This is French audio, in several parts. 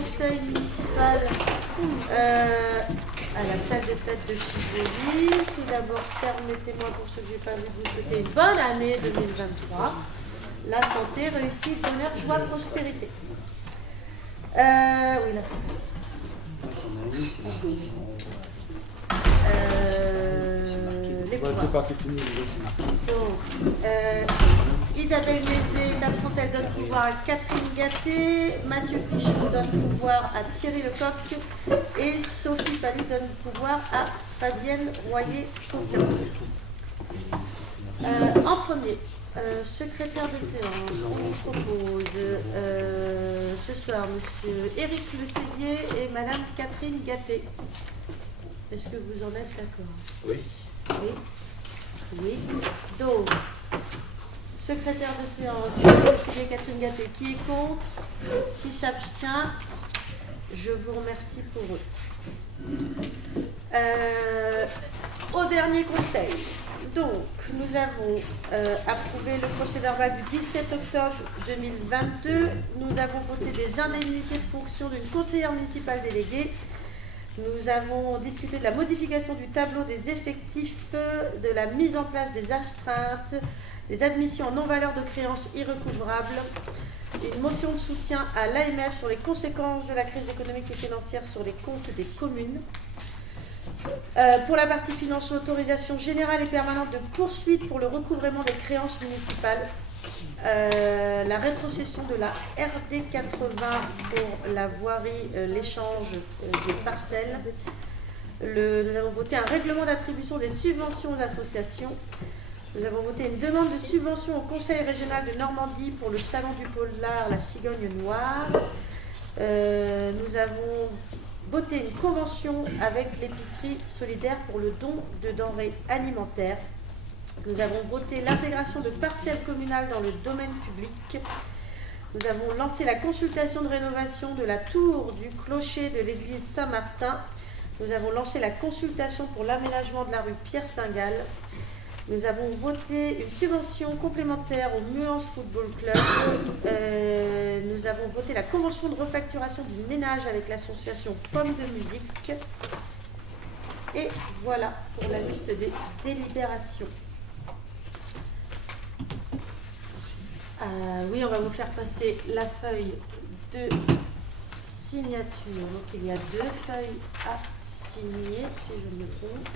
conseil municipal à la salle de fête de Chivoli. Tout d'abord, permettez-moi, pour ceux que je n'ai pas vu, de vous souhaiter une bonne année 2023. La santé, réussite, bonheur, joie, prospérité. Oui, la les pouvoirs. Donc, Isabelle Mézé, d'absente, elle donne pouvoir à Catherine Gatté, Mathieu Pichot donne pouvoir à Thierry Lecoq et Sophie Palus donne pouvoir à Fabienne Royer-Coquin. En premier, secrétaire de séance, on propose ce soir M. Éric Le Sévier et Mme Catherine Gatté. Est-ce que vous en êtes d'accord? Oui. Oui. Oui. Donc, secrétaire de séance, M. Catherine Gatté, qui est contre? Qui s'abstient? Je vous remercie pour eux. Au dernier conseil. Donc, nous avons approuvé le procès-verbal du 17 octobre 2022. Nous avons voté des indemnités de fonction d'une conseillère municipale déléguée. Nous avons discuté de la modification du tableau des effectifs, de la mise en place des astreintes, des admissions en non-valeur de créances irrecouvrables, une motion de soutien à l'AMF sur les conséquences de la crise économique et financière sur les comptes des communes. Pour la partie finance, l'autorisation générale et permanente de poursuite pour le recouvrement des créances municipales, la rétrocession de la RD 80 pour la voirie, l'échange des parcelles. Nous avons voté un règlement d'attribution des subventions aux associations. Nous avons voté une demande de subvention au Conseil régional de Normandie pour le Salon du Polar, la Cigogne Noire. Nous avons voté une convention avec l'épicerie solidaire pour le don de denrées alimentaires. Nous avons voté l'intégration de parcelles communales dans le domaine public. Nous avons lancé la consultation de rénovation de la tour du clocher de l'église Saint-Martin. Nous avons lancé la consultation pour l'aménagement de la rue Pierre-Saint-Gall. Nous avons voté une subvention complémentaire au Muance Football Club. Nous avons voté la convention de refacturation du ménage avec l'association Pomme de Musique. Et voilà pour la liste des délibérations. Oui, on va vous faire passer la feuille de signature. Donc il y a 2 feuilles à signer, si je me trompe.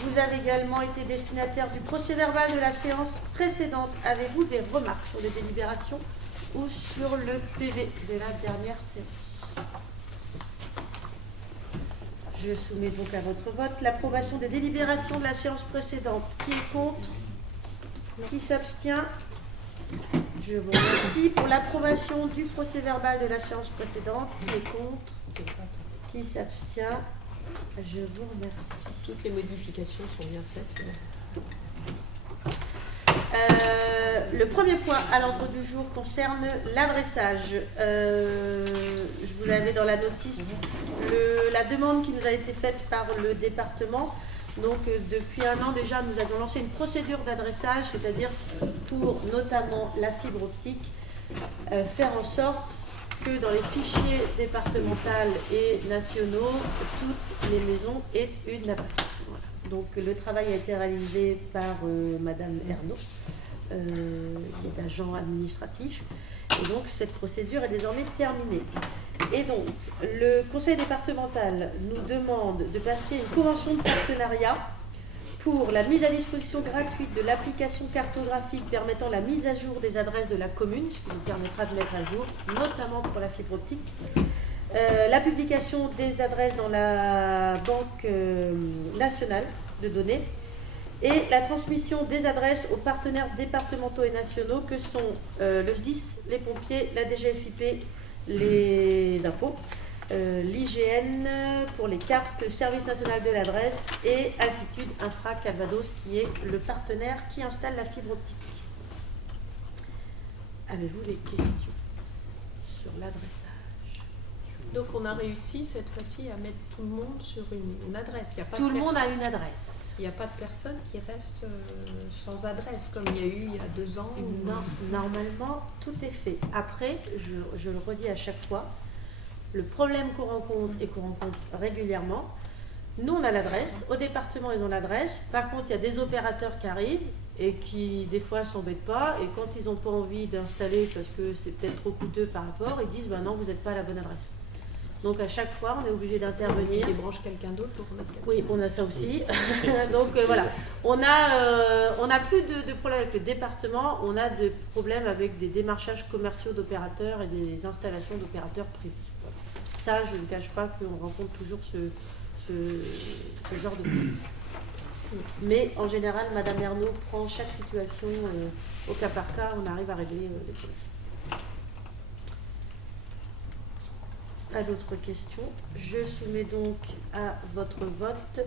Vous avez également été destinataire du procès-verbal de la séance précédente. Avez-vous des remarques sur les délibérations ou sur le PV de la dernière séance? Je soumets donc à votre vote l'approbation des délibérations de la séance précédente. Qui est contre? Qui s'abstient? Je vous remercie. Pour l'approbation du procès-verbal de la séance précédente. Qui est contre? Qui s'abstient? Je vous remercie. Toutes les modifications sont bien faites. Le premier point à l'ordre du jour concerne l'adressage. Vous avez dans la notice la demande qui nous a été faite par le département. Donc depuis 1 an déjà, nous avons lancé une procédure d'adressage, c'est-à-dire pour notamment la fibre optique, faire en sorte que dans les fichiers départementaux et nationaux, toutes les maisons aient une adresse. Voilà. Donc le travail a été réalisé par Madame Ernaud, qui est agent administratif. Et donc cette procédure est désormais terminée. Et donc le conseil départemental nous demande de passer une convention de partenariat pour la mise à disposition gratuite de l'application cartographique permettant la mise à jour des adresses de la commune, ce qui nous permettra de mettre à jour, notamment pour la fibre optique, la publication des adresses dans la banque nationale de données et la transmission des adresses aux partenaires départementaux et nationaux que sont le SDIS, les pompiers, la DGFiP, les impôts, l'IGN pour les cartes, le service national de l'adresse et Altitude Infra Calvados qui est le partenaire qui installe la fibre optique. Avez-vous des questions sur l'adressage? Donc on a réussi cette fois-ci à mettre tout le monde sur une adresse. Il y a pas Tout de le monde a une adresse. Il n'y a pas de personnes qui restent sans adresse, comme il y a eu il y a 2 ans. Non, normalement, tout est fait. Après, je le redis à chaque fois, le problème qu'on rencontre et qu'on rencontre régulièrement, nous, on a l'adresse. Au département, ils ont l'adresse. Par contre, il y a des opérateurs qui arrivent et qui, des fois, ne s'embêtent pas. Et quand ils n'ont pas envie d'installer parce que c'est peut-être trop coûteux par rapport, ils disent non, vous n'êtes pas à la bonne adresse. Donc, à chaque fois, on est obligé d'intervenir. Ils débranchent quelqu'un d'autre pour remettre quelqu'un. Oui, on a ça aussi. Donc, voilà. On a plus de problèmes avec le département. On a des problèmes avec des démarchages commerciaux d'opérateurs et des installations d'opérateurs privés. Ça, je ne cache pas qu'on rencontre toujours ce genre de problème. Mais en général, Madame Ernaud prend chaque situation au cas par cas, on arrive à régler les problèmes. Pas d'autres questions. Je soumets donc à votre vote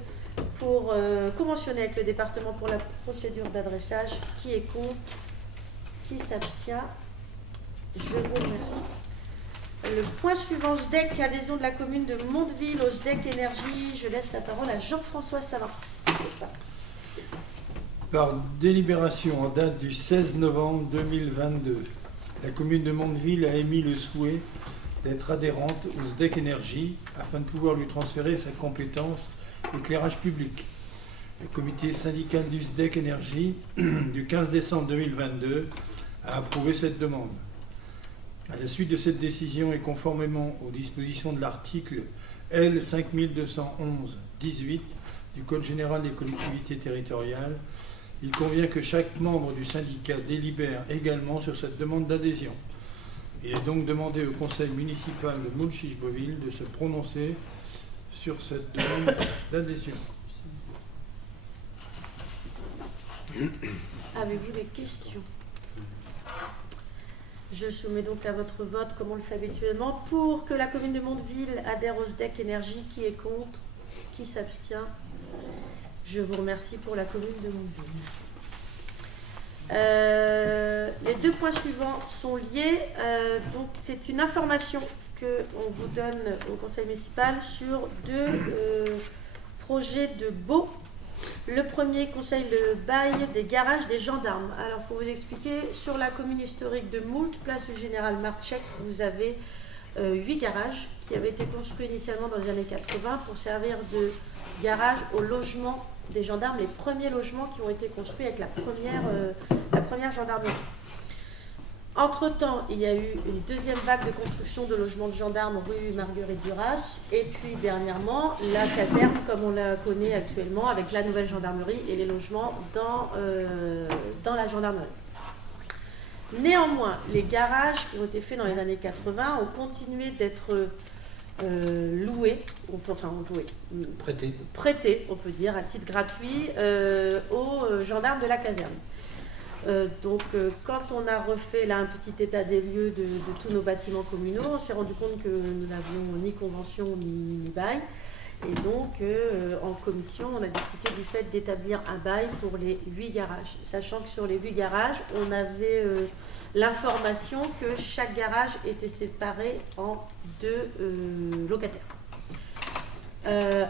pour conventionner avec le département pour la procédure d'adressage. Qui est contre? Qui s'abstient? Je vous remercie. Le point suivant, SDEC, adhésion de la commune de Mondeville au SDEC Énergie. Je laisse la parole à Jean-François Savin. C'est parti. Par délibération en date du 16 novembre 2022, la commune de Mondeville a émis le souhait d'être adhérente au SDEC Énergie afin de pouvoir lui transférer sa compétence éclairage public. Le comité syndical du SDEC Énergie du 15 décembre 2022 a approuvé cette demande. À la suite de cette décision et conformément aux dispositions de l'article L 5211-18 du Code général des collectivités territoriales, il convient que chaque membre du syndicat délibère également sur cette demande d'adhésion. Il est donc demandé au conseil municipal de Moulchiche-Beauville de se prononcer sur cette demande d'adhésion. Avez-vous des questions? Je soumets donc à votre vote, comme on le fait habituellement, pour que la commune de Mondeville adhère au SDEC Énergie. Qui est contre? Qui s'abstient? Je vous remercie pour la commune de Mondeville. Les deux points suivants sont liés. Donc c'est une information qu'on vous donne au conseil municipal sur deux projets de baux. Le premier conseille le bail des garages des gendarmes. Alors pour vous expliquer, sur la commune historique de Moult, place du Général Marchek, vous avez 8 garages qui avaient été construits initialement dans les années 80 pour servir de garage au logement des gendarmes, les premiers logements qui ont été construits avec la première gendarmerie. Entre-temps, il y a eu une deuxième vague de construction de logements de gendarmes rue Marguerite Duras, et puis dernièrement, la caserne, comme on la connaît actuellement, avec la nouvelle gendarmerie et les logements dans la gendarmerie. Néanmoins, les garages qui ont été faits dans les années 80 ont continué d'être loués, prêtés, on peut dire, à titre gratuit aux gendarmes de la caserne. Donc, quand on a refait là un petit état des lieux de tous nos bâtiments communaux, on s'est rendu compte que nous n'avions ni convention ni bail. Et donc, en commission, on a discuté du fait d'établir un bail pour les 8 garages. Sachant que sur les 8 garages, on avait l'information que chaque garage était séparé en 2 locataires.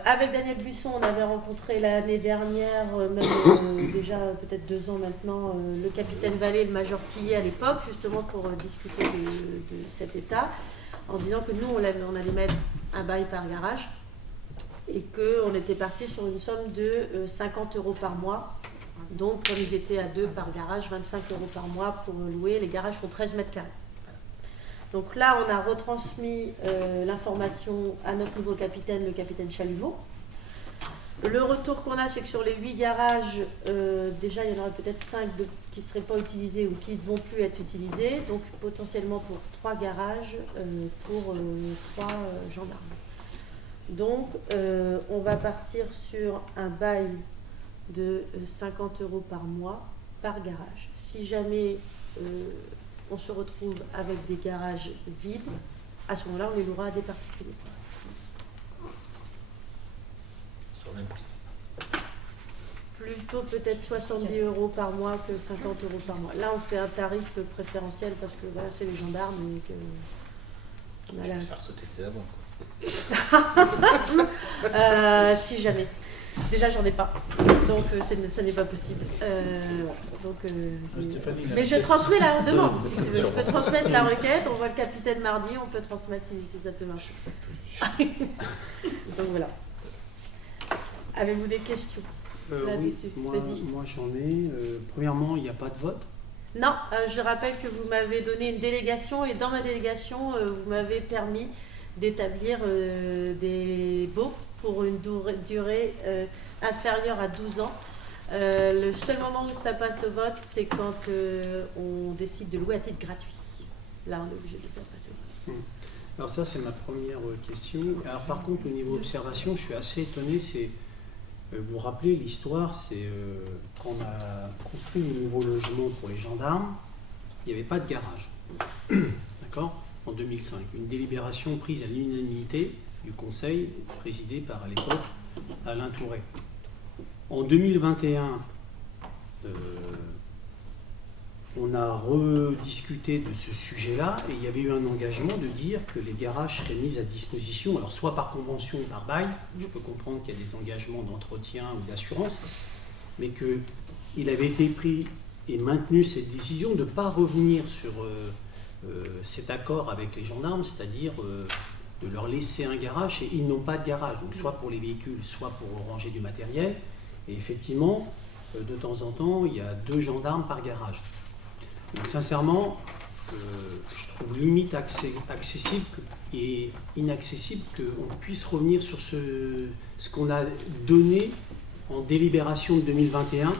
Avec Daniel Buisson, on avait rencontré l'année dernière, même déjà peut-être 2 ans maintenant, le capitaine Vallée et le major Tillet à l'époque, justement pour discuter de cet état, en disant que nous, on allait mettre un bail par garage et qu'on était parti sur une somme de 50 € par mois. Donc, comme ils étaient à 2 par garage, 25 € par mois pour louer. Les garages font 13 mètres carrés. Donc là, on a retransmis l'information à notre nouveau capitaine, le capitaine Chalumeau. Le retour qu'on a, c'est que sur les 8 garages, déjà, il y en aurait peut-être 5 qui ne seraient pas utilisés ou qui ne vont plus être utilisés. Donc potentiellement pour 3 garages, pour 3 gendarmes. Donc, on va partir sur un bail de 50 € par mois, par garage. Si jamais on se retrouve avec des garages vides, à ce moment-là, on les louera à des particuliers. Sur le même prix. Plutôt peut-être 70 € par mois que 50 € par mois. Là, on fait un tarif préférentiel parce que voilà, c'est les gendarmes et que On va faire sauter ses avant, quoi. si jamais. Déjà, j'en ai pas. Donc ça n'est pas possible. Donc, Stéphanie, là. mais je transmets la demande. Si tu veux. Je peux transmettre la requête. On voit le capitaine mardi. On peut transmettre si ça peut marcher. Donc voilà. Avez-vous des questions là-dessus? Vas-y. Moi j'en ai. Premièrement, il n'y a pas de vote. Non, je rappelle que vous m'avez donné une délégation et dans ma délégation, vous m'avez permis d'établir des baux pour une durée inférieure à 12 ans. Le seul moment où ça passe au vote, c'est quand on décide de louer à titre gratuit. Là, on est obligé de le faire passer au vote. Alors ça, c'est ma première question. Alors par contre, au niveau observation, je suis assez étonné. Vous vous rappelez l'histoire, c'est quand on a construit le nouveau logement pour les gendarmes, il n'y avait pas de garage. D'accord ? En 2005. Une délibération prise à l'unanimité du Conseil, présidé par, à l'époque, Alain Tourret. En 2021, on a rediscuté de ce sujet-là et il y avait eu un engagement de dire que les garages seraient mis à disposition, alors soit par convention ou par bail, je peux comprendre qu'il y a des engagements d'entretien ou d'assurance, mais qu'il avait été pris et maintenu cette décision de ne pas revenir sur cet accord avec les gendarmes, c'est-à-dire de leur laisser un garage et ils n'ont pas de garage, donc soit pour les véhicules, soit pour ranger du matériel. Et effectivement, de temps en temps, il y a 2 gendarmes par garage. Donc sincèrement, je trouve limite accessible et inaccessible qu'on puisse revenir sur ce qu'on a donné en délibération de 2021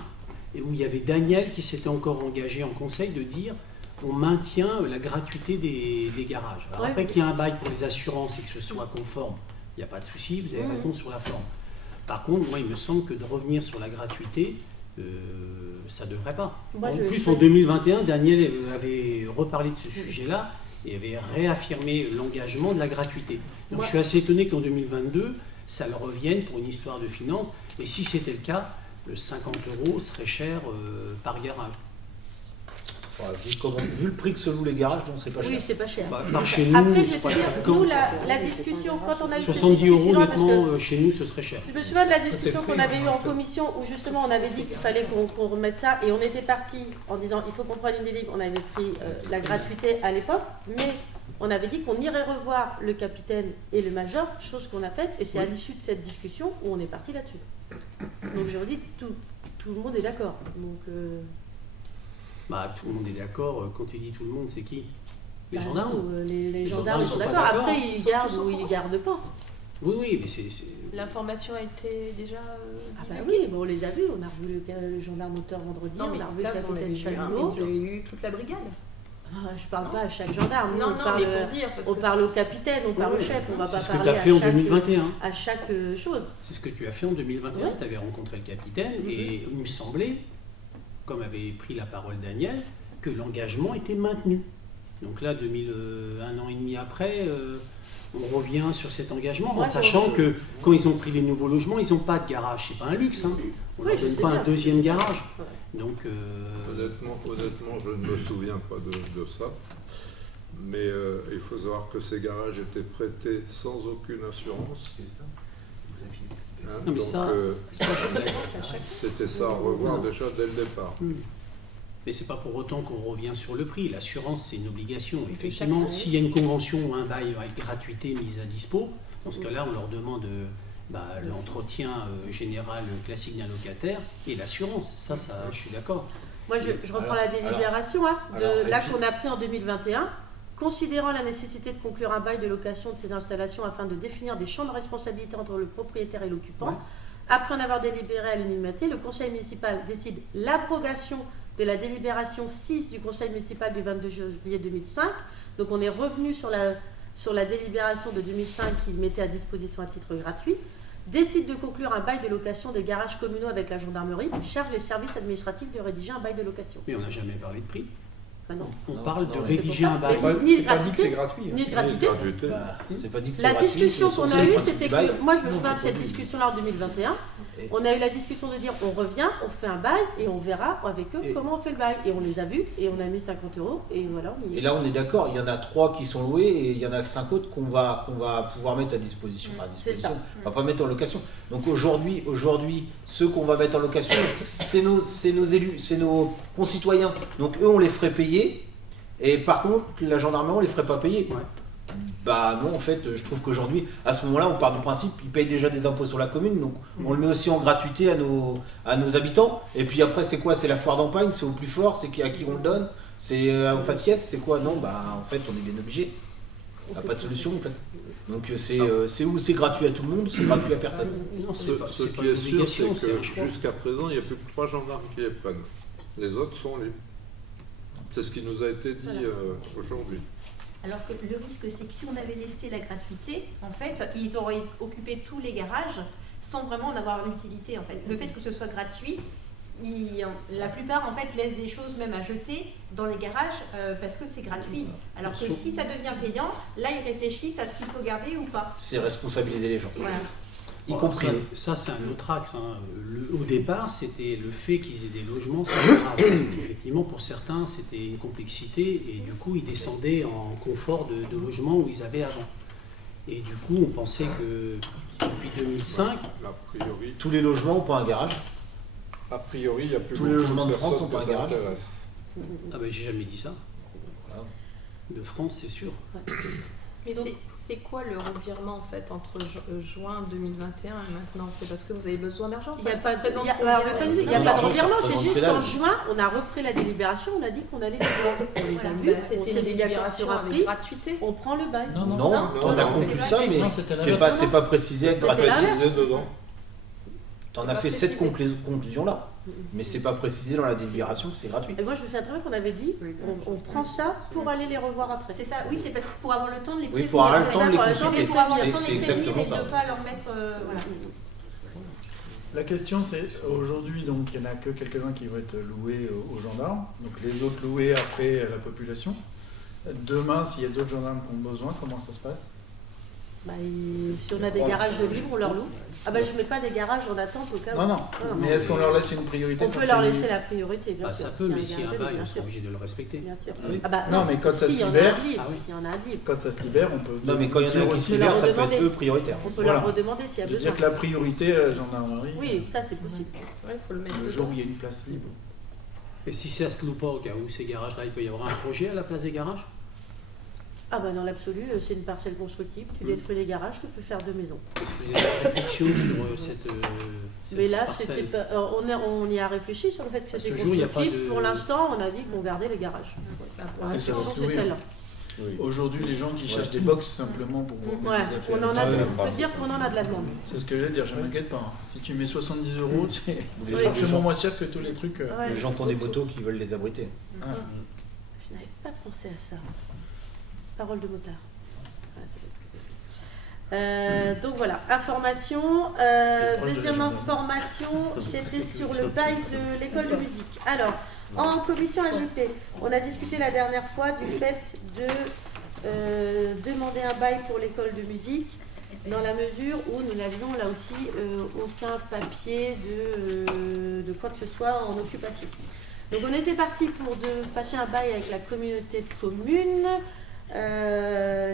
et où il y avait Daniel qui s'était encore engagé en conseil de dire on maintient la gratuité des garages. Alors après qu'il y ait un bail pour les assurances et que ce soit conforme, il n'y a pas de souci, vous avez raison sur la forme. Par contre, moi il me semble que de revenir sur la gratuité, ça ne devrait pas. En 2021, Daniel avait reparlé de ce sujet-là et avait réaffirmé l'engagement de la gratuité. Donc je suis assez étonné qu'en 2022, ça le revienne pour une histoire de finances. Et si c'était le cas, le 50 € serait cher par garage. Vu le prix que se louent les garages, donc c'est pas cher. Oui, c'est pas cher. Par chez nous, après, je vais te dire, nous, la discussion, quand on a eu cette 70 €, discussion, honnêtement, chez nous, ce serait cher. je me souviens de la discussion qu'on avait eue en commission où justement on avait dit qu'il fallait qu'on remette ça et on était parti en disant il faut qu'on prenne une délibération. On avait pris la gratuité à l'époque, mais on avait dit qu'on irait revoir le capitaine et le major, chose qu'on a faite et c'est à l'issue de cette discussion où on est parti là-dessus. Donc je vous dis, tout le monde est d'accord. Donc, tout le monde est d'accord. Quand tu dis tout le monde, c'est qui? Les bah, gendarmes. Les gendarmes sont d'accord. Après, ils gardent ou ils gardent pas. Oui, mais c'est... L'information a été déjà Ah bah oui, bon, on les a vus. On a revu le gendarme auteur vendredi, Non, mais on a revu là, le vous en avez capitaine vu un, Chalumeau. vous avez eu toute la brigade. Je parle pas à chaque gendarme. Non, on parle, mais pour dire, parce on que parle au capitaine, on parle au chef. On va c'est pas ce que tu parler as fait en chaque, 2021. à chaque chose. C'est ce que tu as fait en 2021. Tu avais rencontré le capitaine et il me semblait, comme avait pris la parole Daniel, que l'engagement était maintenu. Donc là, 1 an et demi après, on revient sur cet engagement, en sachant que quand ils ont pris les nouveaux logements, ils n'ont pas de garage. C'est pas un luxe, hein. On ne leur donne pas un deuxième garage. Donc, honnêtement, je ne me souviens pas de ça. Mais il faut savoir que ces garages étaient prêtés sans aucune assurance. C'est ça. Vous aviez... non, mais Donc ça, c'était ça à revoir déjà dès le départ. Mais c'est pas pour autant qu'on revient sur le prix. L'assurance, c'est une obligation. Effectivement, s'il y a une convention ou un bail avec gratuité mise à dispo, dans ce cas-là, on leur demande l'entretien général classique d'un locataire et l'assurance. Ça, je suis d'accord. Moi, je reprends la délibération l'acte qu'on a pris en 2021. Considérant la nécessité de conclure un bail de location de ces installations afin de définir des champs de responsabilité entre le propriétaire et l'occupant, après en avoir délibéré à l'unanimité, le conseil municipal décide l'abrogation de la délibération 6 du conseil municipal du 22 juillet 2005. Donc on est revenu sur la délibération de 2005 qui mettait à disposition à titre gratuit, décide de conclure un bail de location des garages communaux avec la gendarmerie, charge les services administratifs de rédiger un bail de location. Mais on n'a jamais parlé de prix. Non. On parle de rédiger un bail. Ni de C'est pas dit que c'est gratuité, gratuit. ni de gratuité. Gratuité. C'est pas dit que c'est La gratuit, discussion c'est qu'on le a eue, principe c'était du bail. que, moi je me souviens de cette discussion-là en 2021, Et- On a eu la discussion de dire on revient, on fait un bail et on verra avec eux Et- comment on fait le bail. Et on les a vus et on a mis 50 € et voilà, on y est. Et là, on est d'accord, il y en a 3 qui sont loués et il y en a 5 autres qu'on va pouvoir mettre à disposition. Enfin, à C'est disposition, ça. on va pas mettre en location. Donc aujourd'hui, ceux qu'on va mettre en location, c'est nos élus, c'est nos concitoyens. Donc eux, on les ferait payer. Et par contre, la gendarmerie, on les ferait pas payer. Ouais. Bah non, en fait, je trouve qu'aujourd'hui, à ce moment-là, on part du principe, ils payent déjà des impôts sur la commune, donc on le met aussi en gratuité à nos habitants. Et puis après, c'est quoi? C'est la foire d'Empagne, c'est au plus fort, c'est à qui on le donne, c'est au faciès, c'est quoi? Non, bah en fait, on est bien obligé. Il n'y a pas de solution en fait. Donc c'est gratuit à tout le monde, c'est gratuit à personne. Non, Ce c'est pas qui une est sûr, obligation, c'est c'est un que choix. jusqu'à présent, il n'y a plus que 3 gendarmes qui les prennent. Les autres sont libres. C'est ce qui nous a été dit aujourd'hui. Alors que le risque, c'est que si on avait laissé la gratuité, en fait, ils auraient occupé tous les garages sans vraiment en avoir l'utilité. En fait. Le fait que ce soit gratuit, la plupart en fait laissent des choses même à jeter dans les garages parce que c'est gratuit. Alors que si ça devient payant, là ils réfléchissent à ce qu'il faut garder ou pas. C'est responsabiliser les gens. Voilà. Y compris. Ça, c'est un autre axe. Hein. Au départ, c'était le fait qu'ils aient des logements, c'est grave. Donc, effectivement, pour certains, c'était une complexité et du coup, ils descendaient en confort de logement où ils avaient avant. Et du coup, on pensait que depuis 2005, A priori, Tous les logements ont pas un garage. il n'y a plus Tous les beaucoup logements de France personnes sont pas que un ça garage. intéresse. ah ben j'ai jamais dit ça. Voilà. De France, c'est sûr. Mais Donc- c'est quoi le revirement en fait entre juin 2021 et maintenant? C'est parce que vous avez besoin d'argent? Il n'y a Ça pas de, représente il y a- combien, alors, mais comme dit, il y a Non, pas de l'argent, ça revirement, c'est représente juste que qu'en dalle. juin, on a repris la délibération, on a dit qu'on allait les vendre. On les a vus, on C'était s'est une mis d'accord délibération sur un avec prix, gratuité. on prend le bail. Non, non, Non, non, on a non, conclu c'est ça, pas- mais non, c'était c'est l'inverse. pas précisé avec C'était gratuité. l'inverse. dedans. T'en C'est as pas fait cette précisé. conclusion là, mais c'est pas précisé dans la délibération que c'est gratuit. Et moi, je me souviens très bien qu'on avait dit, on prend ça pour aller les revoir après. C'est ça, oui, c'est parce que pour avoir le temps de les prévenir. pour avoir le c'est temps ça, de les pour avoir le temps consulter. pour avoir le C'est- temps de c'est les prévenir exactement et ça. de ne pas leur mettre. Voilà. La question c'est, aujourd'hui, donc il n'y en a que quelques-uns qui vont être loués aux gendarmes, donc les autres loués après à la population. Demain, s'il y a d'autres gendarmes qui ont besoin, comment ça se passe? Bah, si on a des garages de libre, on leur loue. Ah bah je mets pas des garages en attente au cas où. Non, non, non. mais est-ce qu'on leur laisse une priorité On quand peut leur il- laisser la priorité, bien Bah, sûr. ça peut, mais s'il y a un garage de bail, libre, on bien sera sûr. obligé de le respecter. Bien sûr. Oui. Ah bah, Non, mais quand ça si, se il y en a libère- un libre, Ah oui. s'il y en a un libre. Quand ça se libère, on peut Non, mais quand il y en a dire un qui aussi- se libère, leur ça peut être demander. eux prioritaires. On peut Voilà. leur redemander s'il y a de besoin. dire que la priorité à la gendarmerie, Oui, ça c'est possible. Ouais, faut le mettre le dedans. jour où il y a une place libre. Et si ça se loue pas au cas où ces garages-là, il peut y avoir un projet à la place des garages? Ah bah dans l'absolu, c'est une parcelle constructive, tu détruis les garages, tu peux faire 2 maisons. Est-ce que vous avez une réflexion sur Mais là, cette c'était parcelle? pas, on y a réfléchi sur le fait que À ce c'était jour, il y a pas constructible. de- Pour l'instant, on a dit qu'on gardait les garages. Pour Et l'instant, ça va se c'est louer. celle-là. Aujourd'hui, les gens qui cherchent des box simplement pour mettre Ouais, des affaires. on en a, Ouais, on peut dire qu'on en a de la demande. C'est ce que j'allais dire, je m'inquiète pas. Si tu mets 70 €, c'est Oui. largement moins cher que tous les trucs. Ouais. Les gens qui ont des motos qui veulent les abriter. Ah. Je n'avais pas pensé à ça. Parole de motard. Ouais, ça va être donc voilà, information. proche de la Deuxième gendarmerie. information, c'était sur le bail de l'école de musique. Alors, en commission AGP, on a discuté la dernière fois du fait de demander un bail pour l'école de musique, dans la mesure où nous n'avions là aussi aucun papier de quoi que ce soit en occupation. Donc on était parti pour passer un bail avec la communauté de communes.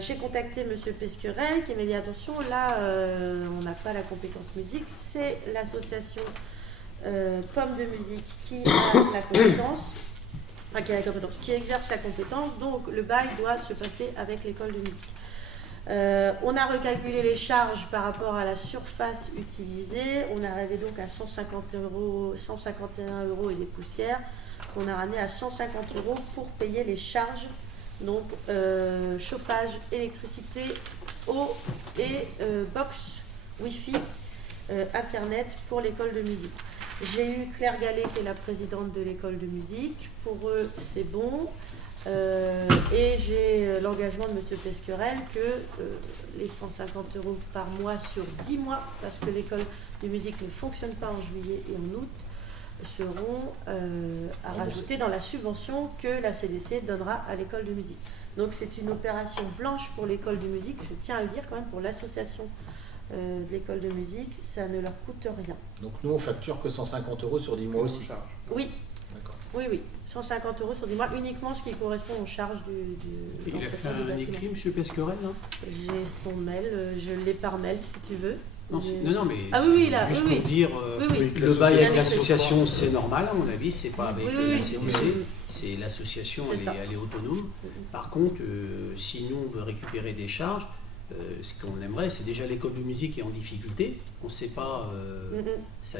J'ai contacté Monsieur Pesquerel qui m'a dit attention, là on n'a pas la compétence musique, c'est l'association Pomme de musique qui a la compétence, enfin qui a la compétence, qui exerce la compétence, donc le bail doit se passer avec l'école de musique. On a recalculé les charges par rapport à la surface utilisée, on est arrivé donc à 151 € et des poussières, qu'on a ramené à 150 € pour payer les charges. Donc chauffage, électricité, eau et box Wi-Fi, Internet pour l'école de musique. J'ai eu Claire Gallet qui est la présidente de l'école de musique. Pour eux, c'est bon. Et j'ai l'engagement de M. Pesquerel que les 150 € par mois sur 10 mois, parce que l'école de musique ne fonctionne pas en juillet et en août, seront à rajouter dans la subvention que la CDC donnera à l'école de musique. Donc c'est une opération blanche pour l'école de musique, je tiens à le dire quand même, pour l'association de l'école de musique, ça ne leur coûte rien. Donc nous, on facture que 150 € sur 10 mois aussi. Oui, D'accord. oui, 150 € sur 10 mois, uniquement ce qui correspond aux charges Il a fait d'entretien du un bâtiment. écrit, M. Pesquerel, non? J'ai son mail, je l'ai par mail si tu veux. Non, non, mais Ah oui, là, juste oui, pour dire, Oui, oui. le bail avec l'association. l'association, c'est normal, à mon avis, c'est pas avec Oui, la oui, CDC, oui. c'est l'association, C'est ça. elle est autonome. Par contre, si nous, on veut récupérer des charges, ce qu'on aimerait, c'est déjà l'école de musique est en difficulté, on ne sait pas sa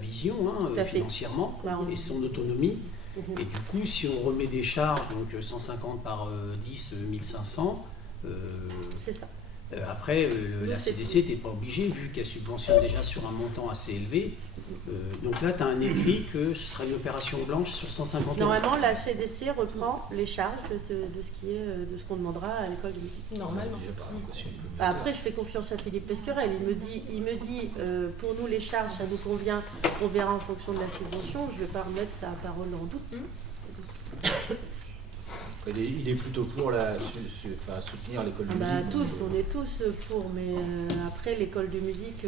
vision Tout à fait. financièrement Ça, et son autonomie. Mhm. Et du coup, si on remet des charges, donc 150 par 10, 1500, C'est ça. après, Nous, la c'est CDC n'était pas obligée, vu qu'elle subventionne déjà sur un montant assez élevé. Donc là, tu as un écrit que ce sera une opération blanche sur 150 €. Normalement, la CDC reprend les charges de ce qu'on demandera à l'école de musique. Normalement. Bah, après, je fais confiance à Philippe Pesquerel. Il me dit pour nous, les charges, ça nous convient, on verra en fonction de la subvention. Je ne vais pas remettre sa parole en doute. Il est plutôt pour soutenir l'école de Ah bah, musique. on est tous pour, mais après, l'école de musique,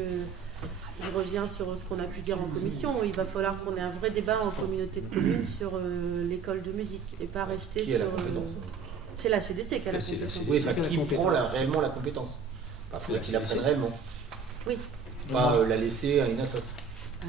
je reviens sur ce qu'on a pu dire en commission. Il va falloir qu'on ait un vrai débat en communauté de communes sur l'école de musique et pas rester Qui a sur. la compétence C'est la CDC qui a la C'est la compétence. CDC. Oui, c'est enfin, la qui compétence. prend réellement la compétence. Il faut La qu'il la CDC. prenne réellement. Oui. Pas la laisser à une assoce.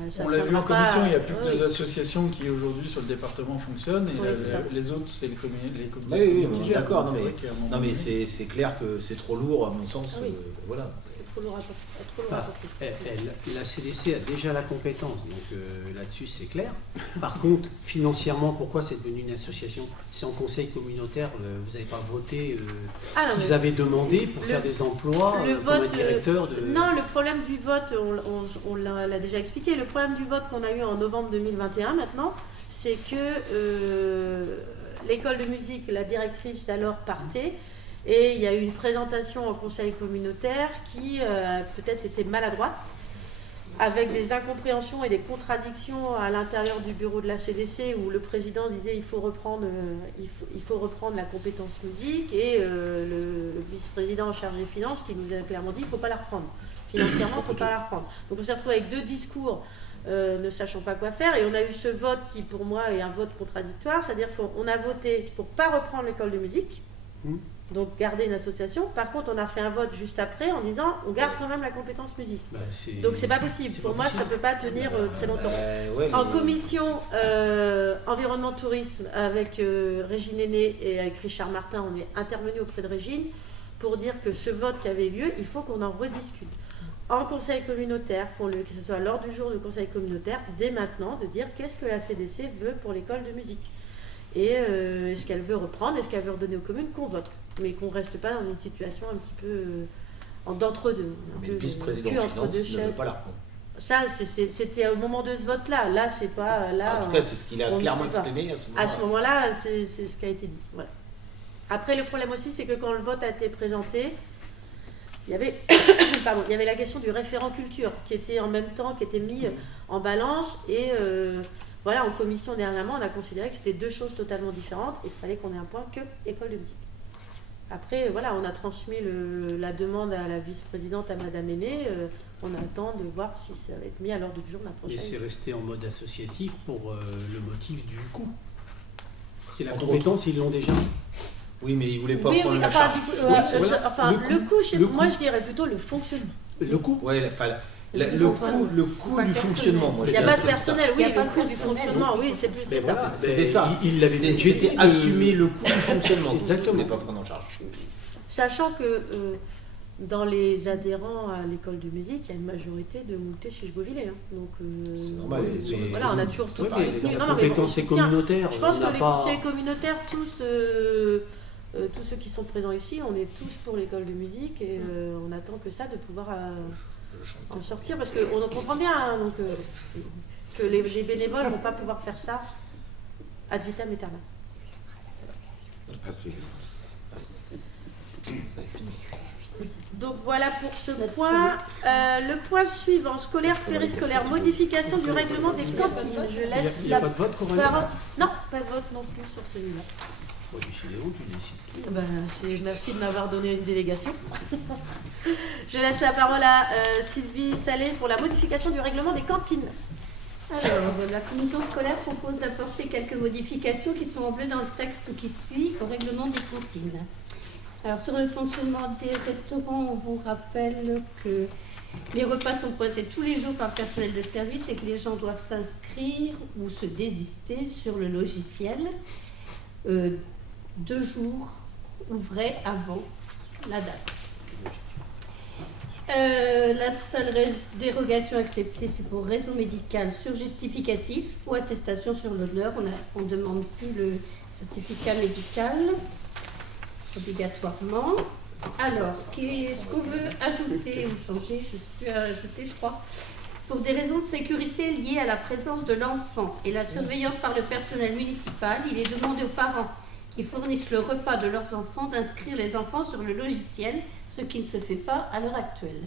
Ça On l'a vu tiendra en commission, pas- il y a plus que oui. deux associations qui aujourd'hui sur le département fonctionnent et Oui, c'est ça. les autres c'est les communes Oui, qui oui, gèrent. d'accord. Donc, Non, c'est mais, vrai qu'à un moment non, mais donné- c'est clair que c'est trop lourd, à mon sens. Ah oui. Voilà. C'est trop lourd à porter. Trop lourd à Ah, porter. la CDC a déjà la compétence, donc là-dessus c'est clair. Par contre, financièrement, pourquoi c'est devenu une association? C'est en conseil communautaire, vous n'avez pas voté Ah, non, ce qu'ils mais- avaient demandé pour le- faire des emplois le comme un vote, directeur de... Non, le problème du vote, on l'a déjà expliqué, le problème du vote qu'on a eu en novembre 2021 maintenant, c'est que l'école de musique, la directrice d'alors partait, et il y a eu une présentation au conseil communautaire qui peut-être était maladroite, avec des incompréhensions et des contradictions à l'intérieur du bureau de la CDC où le président disait il faut reprendre la compétence musique et le vice-président en charge des finances qui nous a clairement dit il ne faut pas la reprendre. Financièrement, il ne faut pas la reprendre. Donc on s'est retrouvé avec deux discours ne sachant pas quoi faire et on a eu ce vote qui pour moi est un vote contradictoire, c'est-à-dire qu'on a voté pour ne pas reprendre l'école de musique. Donc garder une association. Par contre, on a fait un vote juste après en disant on garde quand même la compétence musique. Bah, Donc c'est pas possible. Pour moi, ça ne peut pas tenir très longtemps. Ouais, En mais- commission environnement tourisme avec Régine Aîné et avec Richard Martin, on est intervenu auprès de Régine pour dire que ce vote qui avait lieu, il faut qu'on en rediscute. En conseil communautaire, que ce soit lors du jour du conseil communautaire, dès maintenant, de dire qu'est-ce que la CDC veut pour l'école de musique. Et est-ce qu'elle veut reprendre, est-ce qu'elle veut redonner aux communes, qu'on vote. Mais qu'on ne reste pas dans une situation un petit peu d'entre-deux. Mais le vice-président cul de entre deux finances ne veut chaises. pas la reprendre. Ça, c'était au moment de ce vote-là. Là, c'est pas. Là, En tout cas, c'est ce qu'il a on ne clairement sait pas. exprimé à ce moment-là. À ce moment-là, c'est ce qui a été dit. Voilà. Après, le problème aussi, c'est que quand le vote a été présenté, il y avait, pardon, il y avait la question du référent culture qui était en même temps, qui était mis en balance. Et voilà, en commission dernièrement, on a considéré que c'était deux choses totalement différentes et qu'il fallait qu'on ait un point que école de musique. Après, voilà, on a transmis la demande à la vice-présidente, à Madame Aîné. On attend de voir si ça va être mis à l'ordre du jour de la Et prochaine. c'est resté en mode associatif pour le motif du coût. C'est la Entre compétence, ils l'ont déjà. Oui, mais il voulait pas Oui, prendre oui, la enfin, charge. du coup, voilà. enfin, Le le coût, coût, le moi coût. je dirais plutôt le fonctionnement. Le coût Ouais, le coût Pas du de fonctionnement. Moi, Il n'y j'ai a pas de dit ça. personnel, Il oui, y a le pas de coût du personnel. fonctionnement, oui, c'est plus Mais c'est voilà. ça. C'était ça. Il l'avait C'était budgété de- assumer le coût du fonctionnement. Exactement. Ne pas prendre en charge. Sachant que dans les adhérents à l'école de musique, il y a une majorité de montés chez Beauvillé. Hein. Donc, C'est normal, elle est sur notre voilà, on a cuisine. toujours Oui, soutenu. mais Non, la non, mais compétence on est soutient. communautaire. Je pense on que n'a les pas... conseillers communautaires, tous ceux qui sont présents ici, on est tous pour l'école de musique et on attend que ça de pouvoir en sortir parce qu'on en comprend bien hein, donc, que les bénévoles ne vont pas pouvoir faire ça ad vitam aeternam. Donc voilà pour ce point. Le point suivant, scolaire, périscolaire, modification du règlement des cantines. Je Il laisse n'y a la pas de vote, Coralie parole. Non, pas de vote non plus sur celui-là. Bon, tu décides où, tu décides tout. Merci de m'avoir donné une délégation. Je laisse la parole à Sylvie Salé pour la modification du règlement des cantines. Alors, la commission scolaire propose d'apporter quelques modifications qui sont en bleu dans le texte qui suit au règlement des cantines. Alors, sur le fonctionnement des restaurants, on vous rappelle que les repas sont pointés tous les jours par le personnel de service et que les gens doivent s'inscrire ou se désister sur le logiciel 2 jours ouvrés avant la date. La seule dérogation acceptée, c'est pour raison médicale sur justificatif ou attestation sur l'honneur. On ne demande plus le certificat médical obligatoirement. Alors, ce qu'on veut ajouter ou changer, je suis ajouter, je crois, pour des raisons de sécurité liées à la présence de l'enfant et la surveillance par le personnel municipal, il est demandé aux parents qui fournissent le repas de leurs enfants d'inscrire les enfants sur le logiciel, ce qui ne se fait pas à l'heure actuelle.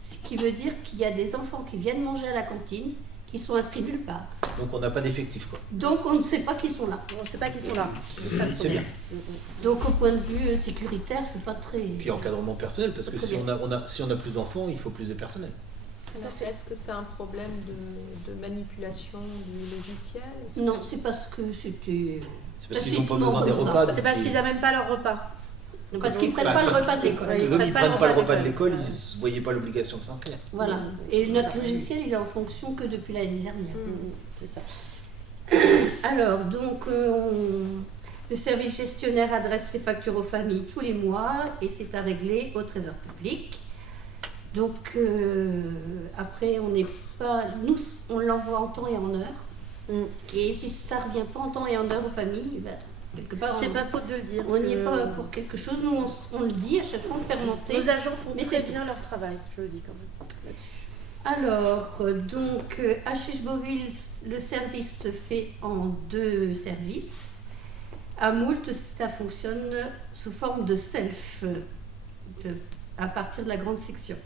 Ce qui veut dire qu'il y a des enfants qui viennent manger à la cantine qui sont inscrits nulle part. Donc on n'a pas d'effectif, quoi. Donc on ne sait pas qui sont là. On ne sait pas qui sont là. C'est ça le C'est problème. bien. Donc au point de vue sécuritaire, c'est pas très... Puis encadrement personnel, parce que Très si bien. on a plus d'enfants, il faut plus de personnel. Est-ce que c'est un problème de manipulation du logiciel? Non, c'est parce que c'était... C'est parce Ça, qu'ils n'ont c'est pas tout le besoin monde des comme ça. repas. C'est parce donc qu'ils n'amènent pas leur repas. Parce qu'ils ne prennent Bah, pas le parce repas de l'école. Ouais. Comme ils ne prennent pas le repas de l'école. l'école, ils ne voyaient pas l'obligation de s'inscrire. Voilà. Et notre logiciel, il est en fonction que depuis l'année dernière. C'est ça. Alors, donc, le service gestionnaire adresse les factures aux familles tous les mois et c'est à régler au Trésor public. Donc, après, on n'est pas... Nous, on l'envoie en temps et en heure. Et si ça ne revient pas en temps et en heure aux familles, ben, quelque part, C'est pas faute de le dire. on n'y est que pas pour quelque chose. Nous, on le dit à chaque fois, on fait remonter. Nos agents font Mais très c'est- bien leur travail, je le dis quand même. là-dessus. Alors, donc, à Chèche-Beauville, le service se fait en 2 services. À Moult, ça fonctionne sous forme de self, à partir de la grande section.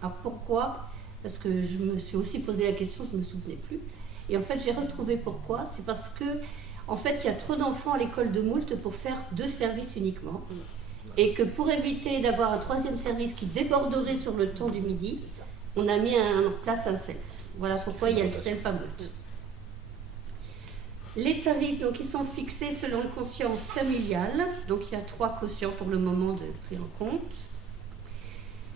Alors, pourquoi? Parce que je me suis aussi posé la question, je ne me souvenais plus. Et en fait, j'ai retrouvé pourquoi. C'est parce que, en fait, il y a trop d'enfants à l'école de Moult pour faire 2 services uniquement. Et que pour éviter d'avoir un 3e service qui déborderait sur le temps du midi, on a mis en place un self. Voilà pourquoi il y a le self à Moult. Les tarifs, donc, ils sont fixés selon le quotient familial. Donc, il y a 3 quotients pour le moment de pris en compte.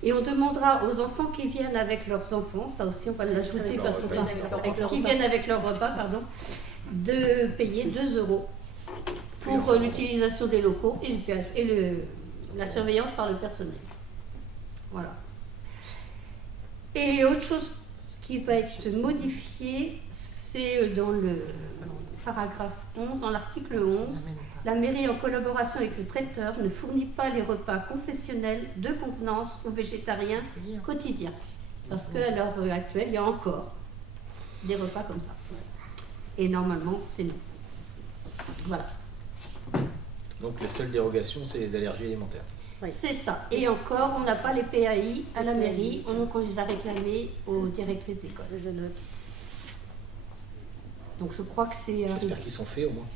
Et on demandera aux enfants qui viennent avec leurs enfants, ça aussi on va l'ajouter parce que Avec leur qui repas. viennent avec leur repas, pardon, de payer 2 € pour l'utilisation des locaux et la surveillance par le personnel. Voilà. Et autre chose qui va être modifiée, c'est dans le paragraphe 11, dans l'article 11, la mairie, en collaboration avec le traiteur, ne fournit pas les repas confessionnels de convenance aux végétariens quotidiens. Parce qu'à l'heure actuelle, il y a encore des repas comme ça. Et normalement, c'est non. Voilà, Donc les seules dérogations, c'est les allergies alimentaires. Oui. c'est ça. Et encore, on n'a pas les PAI à la mairie, donc on les a réclamés aux directrices d'école. Je note. Donc je crois que c'est... J'espère qu'ils sont faits au moins.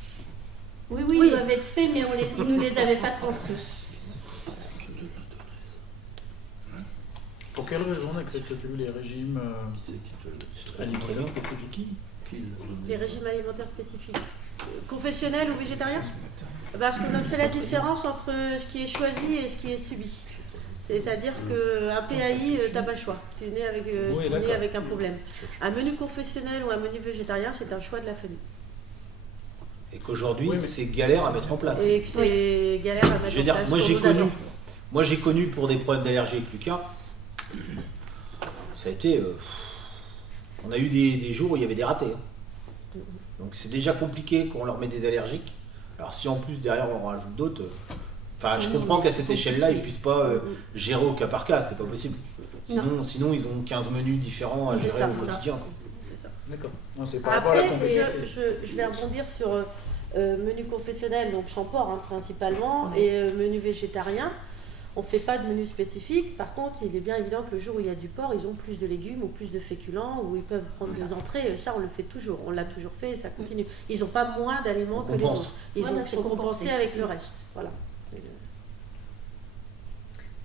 Oui, Oui. ils doivent être faits, mais ils ne nous les avaient pas transmis. Pour quelle raison on n'accepte plus les régimes alimentaires spécifiques? Les régimes alimentaires spécifiques. Confessionnels ou végétariens? Parce qu'on a fait la différence entre ce qui est choisi et ce qui est subi. C'est-à-dire qu'un PAI, t'as pas le choix. Tu es né avec, Oui, tu es né d'accord. avec un problème. Un menu confessionnel ou un menu végétarien, c'est un choix de la famille. Et qu'aujourd'hui, Oui, mais- c'est galère à mettre en place. Et que c'est galère à mettre Je veux en dire, place moi pour j'ai nos connu, agents. pour des problèmes d'allergie avec Lucas, ça a été, on a eu des jours où il y avait des ratés. hein. Donc c'est déjà compliqué qu'on leur met des allergiques. Alors si en plus derrière on en rajoute d'autres, enfin je Non, comprends mais qu'à c'est cette échelle-là ils compliqué. puissent pas gérer au cas par cas, c'est pas possible. Sinon ils ont 15 menus différents à C'est gérer ça, au c'est ça. quotidien. quoi. C'est ça. D'accord. Non, c'est par rapport à la Après, complexité. je vais rebondir sur menu confessionnel, donc champort principalement, et menu végétarien. On ne fait pas de menu spécifique. Par contre, il est bien évident que le jour où il y a du porc, ils ont plus de légumes ou plus de féculents, ou ils peuvent prendre des entrées. Ça, on le fait toujours. On l'a toujours fait et ça continue. Ils n'ont pas moins d'aliments que les autres. Ils sont compensés avec le reste. Voilà.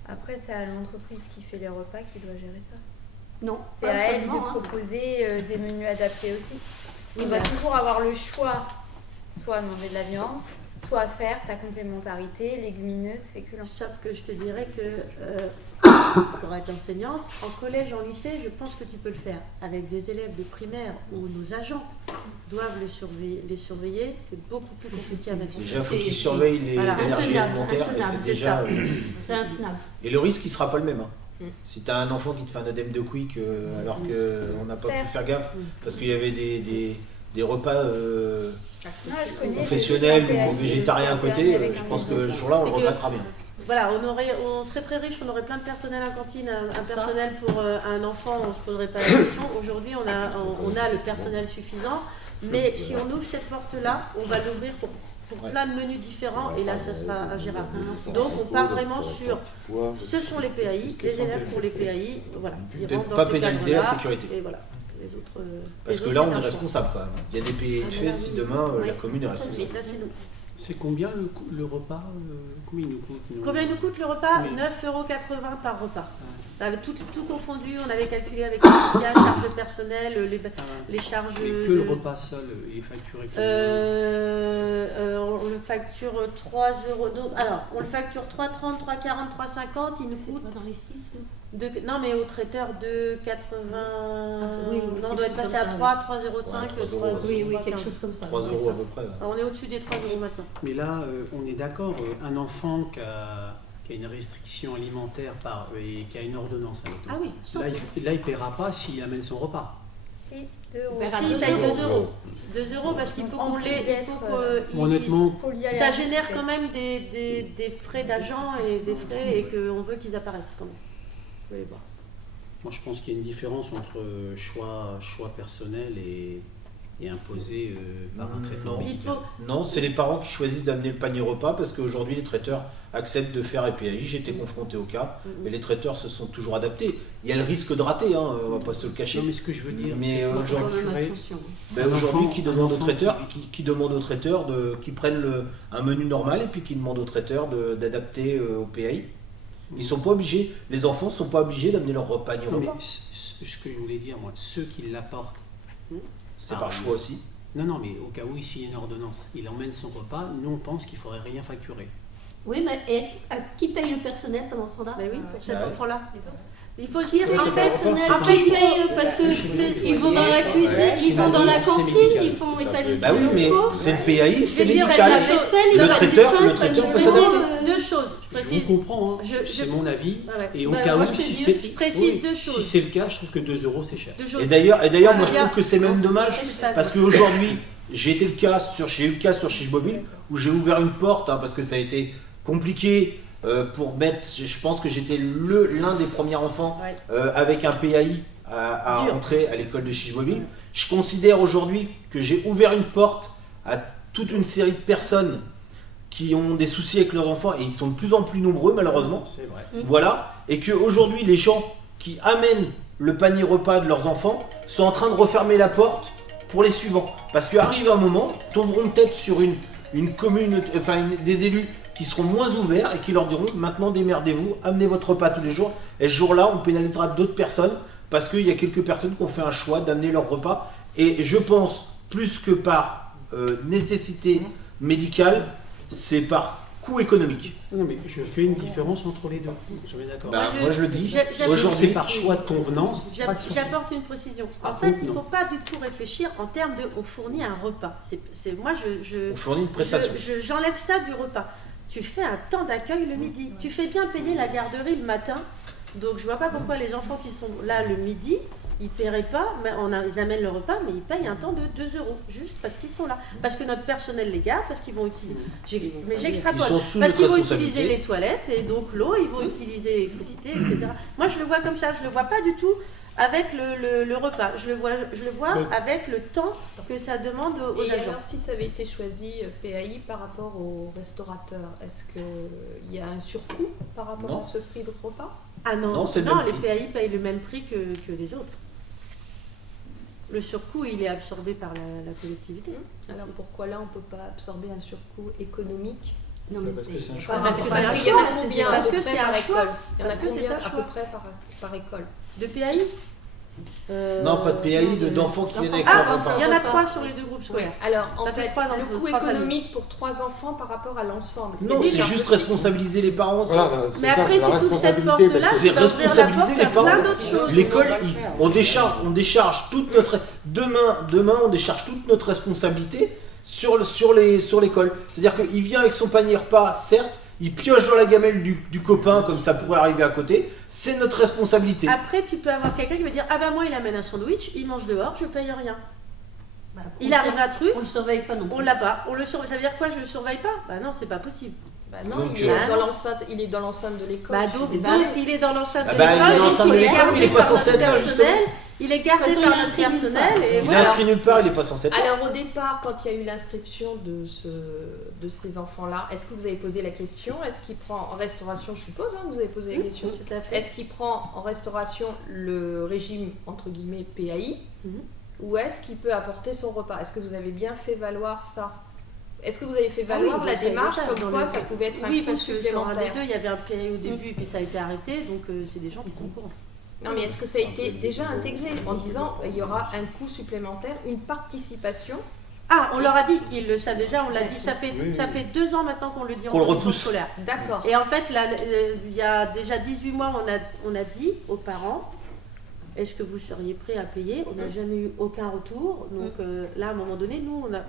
Après, c'est à l'entreprise qui fait les repas qui doit gérer ça. Non, C'est pas à elle de seulement, hein. proposer des menus adaptés aussi. Oui, On va bah. toujours avoir le choix, soit manger de la viande, soit faire ta complémentarité, légumineuse, féculents. Sauf que je te dirais que pour être enseignante, en collège, en lycée, je pense que tu peux le faire. Avec des élèves de primaire où nos agents doivent les surveiller, c'est beaucoup plus compliqué à mettre en Déjà, il faut C'est- qu'ils surveillent les Voilà. énergies Intenable, alimentaires et intenable, c'est c'est déjà. ça. C'est intenable. Et le risque, il sera pas le même. Hein. Mm. Si tu as un enfant qui te fait un œdème de quick alors qu'on n'a pas pu Certes. faire gaffe, parce qu'il y avait des repas Non, je connais professionnels le ou végétariens à côté, avec je un pense que médecin. ce jour-là, on le C'est que- regrettera bien. Voilà, on serait très riche, on aurait plein de personnel en cantine, un Ça. personnel pour un enfant, on ne se poserait pas la question. Aujourd'hui, on a le personnel suffisant, mais si on ouvre cette porte-là, on va l'ouvrir pour plein de menus différents et là, ce sera ingérable. Donc, on part vraiment sur ce sont les PAI, les élèves pour les PAI, voilà. Ils Peut-être rentrent dans pas ce pénaliser la cadre-là, sécurité. Et voilà, les autres. Parce les que autres, là, c'est on est un choix. responsable quand même. Il y a des pays de fait si demain Oui. la commune est Tout de responsable. suite. Là, c'est nous. C'est combien le repas combien il nous coûte Combien il nous coûte le repas? Oui. 9,80 € par repas. Avec tout confondu, on avait calculé avec les sociales, charges de personnel, les charges. Mais que le repas seul est facturé combien On le facture 3 euros. Donc, alors, on le facture 3,30, 3,40, 3,50. Il nous C'est coûte. pas dans les 6 Non, mais au traiteur 2,80. oui, non, on quelque doit être chose passé comme à ça, 3, 3,05. Ouais, 3 3, euros. Oui, oui, quelque chose comme ça. 3 c'est euros ça. à peu près. Ouais. On est au-dessus des 3 euros maintenant. Mais là, on est d'accord, un enfant qui a une restriction alimentaire et qui a une ordonnance, admettons. Ah oui, Là, il ne paiera pas s'il amène son repas. Si, 2 euros. On verra Si, il 2 paye euros. 2 euros. 2 euros parce qu'il faut En qu'on plus les. d'être, Honnêtement, Pour y aller Ça à génère côté. quand même des frais d'agent et des frais et qu'on veut qu'ils apparaissent quand même. Vous allez voir. moi je pense qu'il y a une différence entre choix personnel et imposé par un traitement Non. Il médical. faut. Non, c'est les parents qui choisissent d'amener le panier repas parce qu'aujourd'hui les traiteurs acceptent de faire EPAI. J'étais confronté au cas, mais les traiteurs se sont toujours adaptés. Il y a le risque de rater, hein, on va pas se le cacher. Non, mais ce que je veux dire, Mais, c'est Il faut quand aujourd'hui, même attention. Ben, Un aujourd'hui, enfant- qui un demande au enfant traiteur, qui demande au traiteur qui prennent un menu normal et puis qui demande au traiteur d'adapter au PAI. Ils sont pas obligés, les enfants sont pas obligés d'amener leur panier non, mais repas. ce que je voulais dire, moi, ceux qui l'apportent, C'est par choix aussi. non, mais au cas où s'il y a une ordonnance, il emmène son repas, nous on pense qu'il faudrait rien facturer. Oui, mais qui paye le personnel pendant ce temps-là? Ben oui, pour cet Ouais. enfant-là. Les autres. Il faut dire Ouais, en c'est fait, pas le repas, en fait, Qui il faut- paye parce que ils vont dans la cuisine, Ouais, ils vont dans la c'est cantine, médical. ils font et ça Bah oui, mais c'est le PAI, c'est Je vais dire, Ils prennent la médical. vaisselle, ils Le prennent du traiteur- pain, le ils prennent traiteur du peut jambon, s'adapter. Deux choses, je Je précise. vous comprends, hein, Je- c'est mon avis. Ouais. Et au Bah, cas moi, où, je te si dis c'est aussi. Je précise deux si choses. c'est le cas, je trouve que 2 euros c'est cher. Deux choses. Et d'ailleurs, moi je Voilà. trouve que c'est même dommage Parce parce qu'aujourd'hui, j'ai eu le cas sur Chiche-Beauville où j'ai ouvert une porte hein, parce que ça a été compliqué pour mettre. Je pense que j'étais l'un des premiers enfants Ouais. avec un PAI à Dur. entrer à l'école de Chiche-Beauville. Je considère aujourd'hui que j'ai ouvert une porte à toute une série de personnes qui ont des soucis avec leurs enfants et ils sont de plus en plus nombreux malheureusement. C'est vrai. Voilà, et qu'aujourd'hui les gens qui amènent le panier repas de leurs enfants sont en train de refermer la porte pour les suivants. Parce qu'arrive un moment, tomberont peut-être sur une commune, des élus qui seront moins ouverts et qui leur diront maintenant démerdez-vous, amenez votre repas tous les jours. Et ce jour-là, on pénalisera d'autres personnes parce qu'il y a quelques personnes qui ont fait un choix d'amener leur repas. Et je pense, plus que par nécessité médicale, c'est par coût économique. Non, mais je fais une différence entre les deux. Je suis d'accord. Bah, moi je le dis, j'apporte- aujourd'hui, c'est par choix de convenance, pas de souci. J'apporte une précision. En Par fait, contre, il ne non. faut pas du tout réfléchir en termes de on fournit un repas. Moi, on fournit une prestation. j'enlève ça du repas. Tu fais un temps d'accueil le midi. Tu fais bien payer la garderie le matin. Donc, je vois pas pourquoi les enfants qui sont là le midi ils ne paieraient pas, mais ils amènent le repas, mais ils payent un temps de 2 €, juste parce qu'ils sont là. Parce que notre personnel les garde, parce qu'ils vont utiliser. Mais j'extrapole. Ils sont sous Parce notre qu'ils vont responsabilité. utiliser les toilettes, et donc l'eau, ils vont utiliser l'électricité, etc. Moi, je le vois comme ça, je ne le vois pas du tout avec le repas. Je le vois avec le temps que ça demande aux Et agents. alors, si ça avait été choisi PAI par rapport aux restaurateurs, est-ce qu'il y a un surcoût par rapport Non. à ce prix de repas? Ah non, Non, c'est le non, même les prix. PAI payent le même prix que les autres. Le surcoût, il est absorbé par la collectivité. Alors pourquoi là on ne peut pas absorber un surcoût économique? Non, mais Parce que c'est un pas choix. Parce que parce c'est un qu'il y en a choix, combien parce à peu que près c'est par un choix. école? Il y en a Parce que c'est combien un à peu choix. près par école? De PAI Non, pas de PAI, non, d'enfants qui viennent avec Ah, leur repas. il y en a repas. 3 sur les 2 groupes Oui. scolaires. Alors en Ça fait fait, trois le enfants, coût 3 familles. économique pour 3 enfants par rapport à l'ensemble. Non, Et c'est déjà, juste responsabiliser les parents. aussi. Voilà, Mais c'est ça, après, la si toute cette responsabilité, porte-là, parce c'est tu vas ouvrir la responsabiliser porte les à plein parents. d'autres choses. L'école, on décharge toute notre demain on décharge toute notre responsabilité sur l'école. C'est-à-dire qu'il vient avec son panier repas, certes, il pioche dans la gamelle du copain comme ça pourrait arriver à côté. C'est notre responsabilité. Après, tu peux avoir quelqu'un qui va dire ah bah moi il amène un sandwich, il mange dehors, je paye rien. Bah, Il arrive un truc, On le surveille pas non plus. on l'a pas, on le surveille. Ça veut dire quoi? Je le surveille pas? Bah non, c'est pas possible. Bah non, Donc, il est dans l'enceinte. Il est dans l'enceinte de l'école. Bah je suis donc, désolée. il est dans l'enceinte Ah de bah, il est l'école, dans l'enceinte donc de il est l'école, gardé mais il est pas par censé notre être là, personnel. Il est gardé De toute façon, par il est notre inscrit nulle personnel part. et Il est voilà. inscrit nulle part, il est pas censé être là. Alors au départ, quand il y a eu l'inscription de ces enfants-là, est-ce que vous avez posé la question? Est-ce qu'il prend en restauration, je suppose, hein, que vous avez posé la question. Tout à fait. Est-ce qu'il prend en restauration le régime entre guillemets PAI Mhm. ou est-ce qu'il peut apporter son repas? Est-ce que vous avez bien fait valoir ça? Est-ce que vous avez fait valoir Ah oui, la ça, il démarche est comme dans quoi le- ça pouvait être un Oui, coût parce que sur un des supplémentaire? deux, il y avait un PAI au début et puis ça a été arrêté, donc c'est des gens qui sont au courant. Non, mais est-ce que ça a été déjà intégré en disant il y aura un coût supplémentaire, une participation? Ah, on leur a dit, ils le savent déjà, on l'a dit, ça fait Oui. 2 ans maintenant qu'on le dit en Qu'on le commission repousse. scolaire. D'accord. Et en fait, là, il y a déjà 18 mois, on a dit aux parents, est-ce que vous seriez prêts à payer? On n'a jamais eu aucun retour. Donc là, à un moment donné,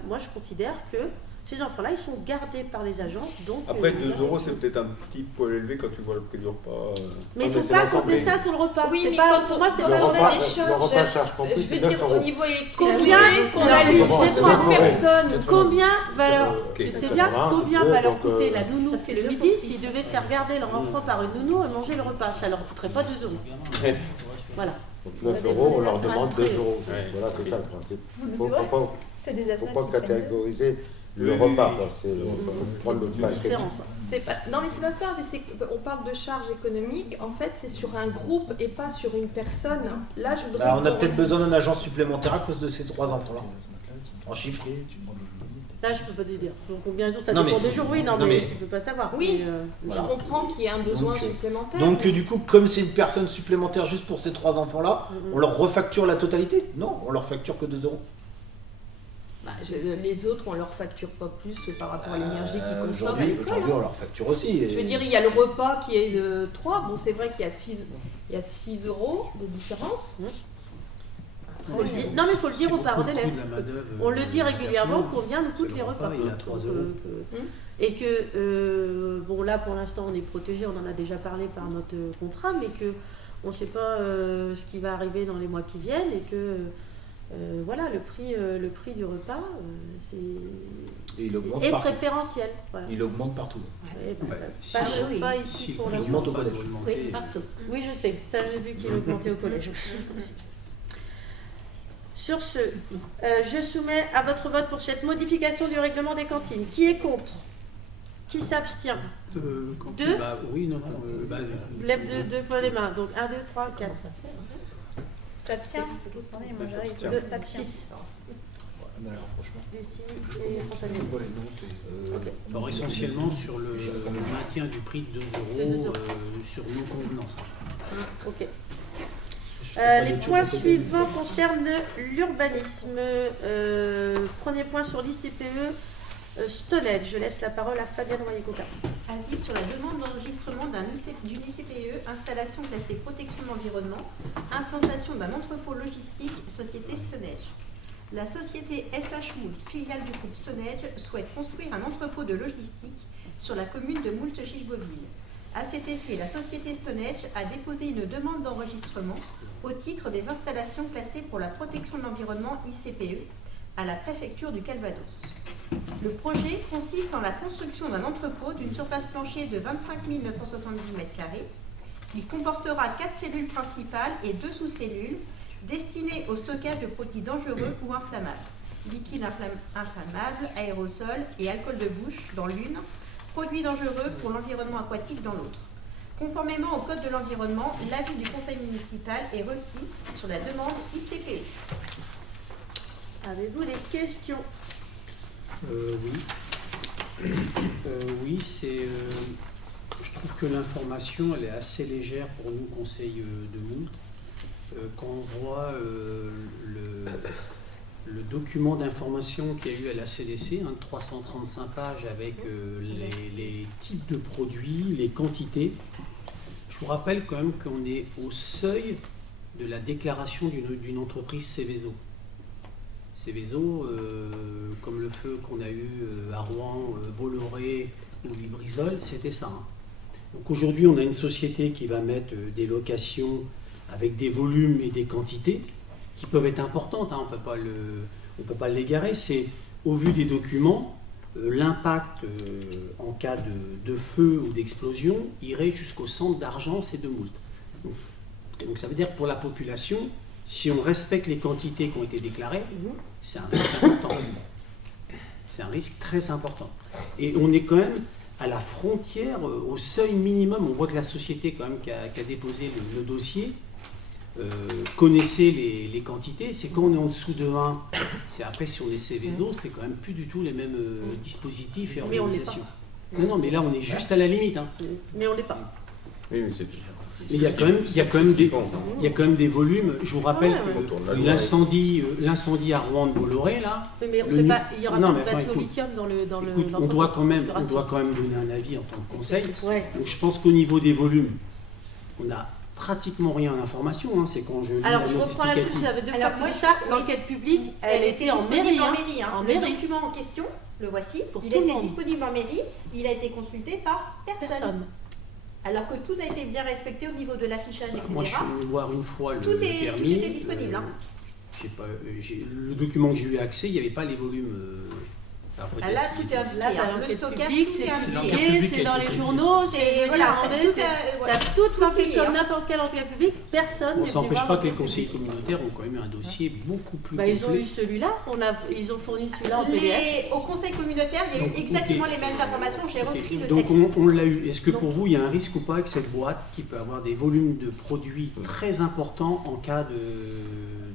moi, je considère que ces enfants-là, ils sont gardés par les agents. Donc, Après, 2 € c'est peut-être un petit poil élevé quand tu vois le prix du repas. mais il ne mais faut c'est pas l'ensemble compter des- ça sur le repas. Oui, C'est mais pas, quand pour moi, c'est on pas a le des repas. le charges, repas charge compris, je c'est veux 9 dire au €. niveau électricité, Combien qu'on a lu Combien des 3 personnes. Combien va leur, Ok. tu sais bien, combien va leur coûter la nounou ça fait le 2 midi pour 6. s'ils devaient faire garder leur enfant par une nounou et manger le repas? Ça leur coûterait pas 2 €. Voilà. Donc 9 €, on leur demande 2 €. Voilà, c'est ça le principe. Il ne faut C'est des pas asthmatiques qui prennent. catégoriser le repas. Quoi. C'est prendre le C'est paquet. différent, quoi. C'est pas, non mais c'est pas ça, mais on parle de charges économiques, en fait c'est sur un groupe et pas sur une personne. Là je voudrais... Bah, on a qu'on- peut-être besoin d'un agent supplémentaire à cause de ces 3 enfants-là. En chiffres. Là, je peux pas te dire. Donc, combien de jours, ça Non, dépend mais- des jours, oui, non, non, mais mais- tu peux pas savoir. Oui. Mais, Je comprends qu'il y ait un besoin supplémentaire. Donc du coup, comme c'est une personne supplémentaire juste pour ces 3 enfants-là, on leur refacture la totalité? Non, on leur facture que 2 €. Bah, les autres on leur facture pas plus par rapport à l'énergie qu'ils consomment à Aujourd'hui, l'école. on leur facture aussi. Je veux dire, il y a le repas qui est le 3, bon c'est vrai qu'il y a 6 € de différence. Faut le dire. Non, mais il faut le dire aux parents d'élèves. On le dit régulièrement combien nous coûtent les repas. Il a 3 Donc, €. et que, bon là pour l'instant on est protégé, on en a déjà parlé par notre contrat, mais que on ne sait pas ce qui va arriver dans les mois qui viennent et que voilà, le prix du repas Et il augmente est partout. préférentiel. Voilà. Il augmente partout. Ouais, bah, Si, pas, oui. pas ici Si, pour il l'instant. augmente au collège. Oui, partout. Oui, je sais, ça j'ai vu qu'il augmentait au collège. Sur ce, je soumets à votre vote pour cette modification du règlement des cantines. Qui est contre? Qui s'abstient? Deux. Bah, oui, non. Lève deux fois les mains. Donc 1, 2, 3, 4. S'abstient. 6. Lucie et François. Alors essentiellement sur le maintien du prix de 2 € sur nos convenances. Ok. Les points suivants concernent l'urbanisme. Premier point sur l'ICPE Stoled. Je laisse la parole à Fabienne Royer-Coca. Avis sur la demande d'enregistrement d'une ICPE, installation classée protection de l'environnement, implantation d'un entrepôt logistique, société Stonehenge. La société SH Moult, filiale du groupe Stonehenge, souhaite construire un entrepôt de logistique sur la commune de Moult-Chicheboville. À cet effet, la société Stonehenge a déposé une demande d'enregistrement au titre des installations classées pour la protection de l'environnement ICPE à la préfecture du Calvados. Le projet consiste en la construction d'un entrepôt d'une surface plancher de 25 970 m². Il comportera 4 cellules principales et 2 sous-cellules destinées au stockage de produits dangereux ou inflammables, liquides inflammables, aérosols et alcool de bouche dans l'une, produits dangereux pour l'environnement aquatique dans l'autre. Conformément au Code de l'environnement, l'avis du conseil municipal est requis sur la demande ICPE. Avez-vous des questions? Oui. Oui, c'est. Je trouve que l'information, elle est assez légère pour nous, conseil de Moult. Quand on voit le document d'information qu'il y a eu à la CDC, 335 pages avec les types de produits, les quantités. Je vous rappelle quand même qu'on est au seuil de la déclaration d'une entreprise Seveso. Seveso, comme le feu qu'on a eu à Rouen, Bolloré ou Lubrizol, c'était ça. Donc aujourd'hui, on a une société qui va mettre des locations avec des volumes et des quantités qui peuvent être importantes, on ne peut pas l'égarer. C'est, au vu des documents, l'impact en cas de feu ou d'explosion irait jusqu'au centre d'Argence et de Moult. Donc ça veut dire que pour la population, si on respecte les quantités qui ont été déclarées, c'est un risque important. C'est un risque très important. Et on est quand même à la frontière, au seuil minimum. On voit que la société quand même qui a déposé le dossier connaissait les quantités. C'est quand on est en dessous de 1, c'est après si on est Seveso, c'est quand même plus du tout les mêmes dispositifs et organisations. Non, mais là on est juste à la limite. Mais on n'est pas. Oui, mais c'est... Mais il y a quand même des volumes. Je vous rappelle que l'incendie à Rouen de Bolloré, là. Oui, mais il y aura pas de batterie au lithium dans le. Écoute, on doit quand même donner un avis en tant que conseil. Ouais. Donc je pense qu'au niveau des volumes, on n'a pratiquement rien d'information. C'est quand je lis. Alors je reprends la truc, ça veut deux fois plus ça. L'enquête publique, elle était en mairie. En mairie. Le document en question, le voici. Il était disponible en mairie. Il a été consulté par personne. Alors que tout a été bien respecté au niveau de l'affichage, etc. Moi, je suis venu voir une fois le permis. Tout était disponible. Le document que j'ai eu accès, il n'y avait pas les volumes. Là, tout est indiqué. Le stockage public, c'est indiqué, c'est dans les journaux, t'as tout publié comme n'importe quelle enquête publique, personne. On ne s'empêche pas que les conseillers communautaires ont quand même eu un dossier beaucoup plus complet. Ils ont eu celui-là, ils ont fourni celui-là en PDF. Au conseil communautaire, il y a eu exactement les mêmes informations, j'ai repris le texte. Donc on l'a eu. Est-ce que pour vous, il y a un risque ou pas avec cette boîte qui peut avoir des volumes de produits très importants en cas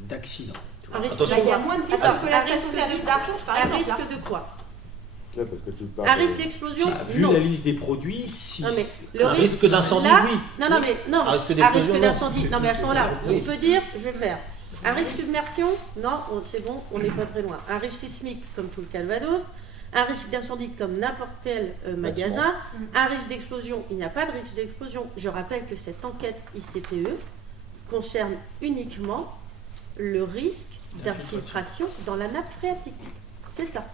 d'accident? Il y a moins de risques que la station-service d'Argence, par exemple. Un risque de quoi? Un risque d'explosion? Vu la liste des produits, si. Un risque d'incendie, oui. Non, mais non. Un risque d'incendie. Non, mais à ce moment-là, on peut dire, je vais faire. Un risque de submersion? Non, c'est bon, on n'est pas très loin. Un risque sismique, comme tout le Calvados. Un risque d'incendie, comme n'importe quel magasin. Un risque d'explosion, il n'y a pas de risque d'explosion. Je rappelle que cette enquête ICPE concerne uniquement le risque d'infiltration dans la nappe phréatique. C'est ça.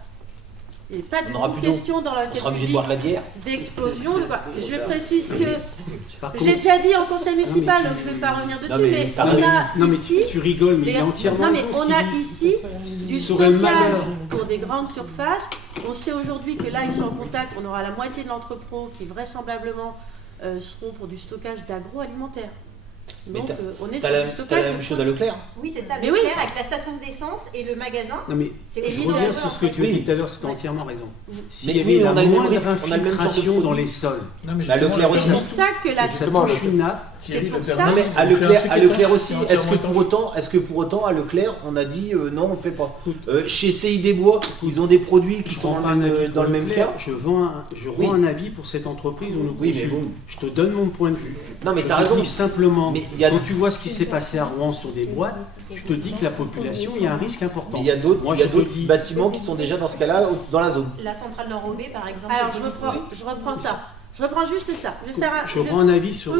Il n'y a pas de question dans l'enquête publique d'explosion. Je précise que j'ai déjà dit en conseil municipal, donc je ne vais pas revenir dessus, mais on a ici... Tu rigoles, mais il est entièrement... Non, mais on a ici du stockage pour des grandes surfaces. On sait aujourd'hui que là, ils sont en contact, on aura la moitié de l'entrepôt qui vraisemblablement seront pour du stockage d'agroalimentaire. Donc, on est sur le stockage. T'as la même chose à Leclerc? Oui, c'est ça, Leclerc avec la station d'essence et le magasin. Non, mais je reviens sur ce que tu as dit tout à l'heure, c'était entièrement raison. S'il y avait la moindre infiltration dans les sols, Leclerc aussi. C'est pour ça que la c'est pour ça. Non, mais à Leclerc aussi, est-ce que pour autant à Leclerc on a dit non, on ne fait pas? Chez CID Bois, ils ont des produits qui sont dans le même cas. Je rends un avis pour cette entreprise. Je te donne mon point de vue. Non, mais tu as raison. Je dis simplement, quand tu vois ce qui s'est passé à Rouen sur des boîtes, tu te dis que la population, il y a un risque important. Mais il y a d'autres bâtiments qui sont déjà dans ce cas-là, dans la zone. La centrale d'Enrobé, par exemple. Alors, je reprends ça. Je reprends juste ça. Je rends un avis sur.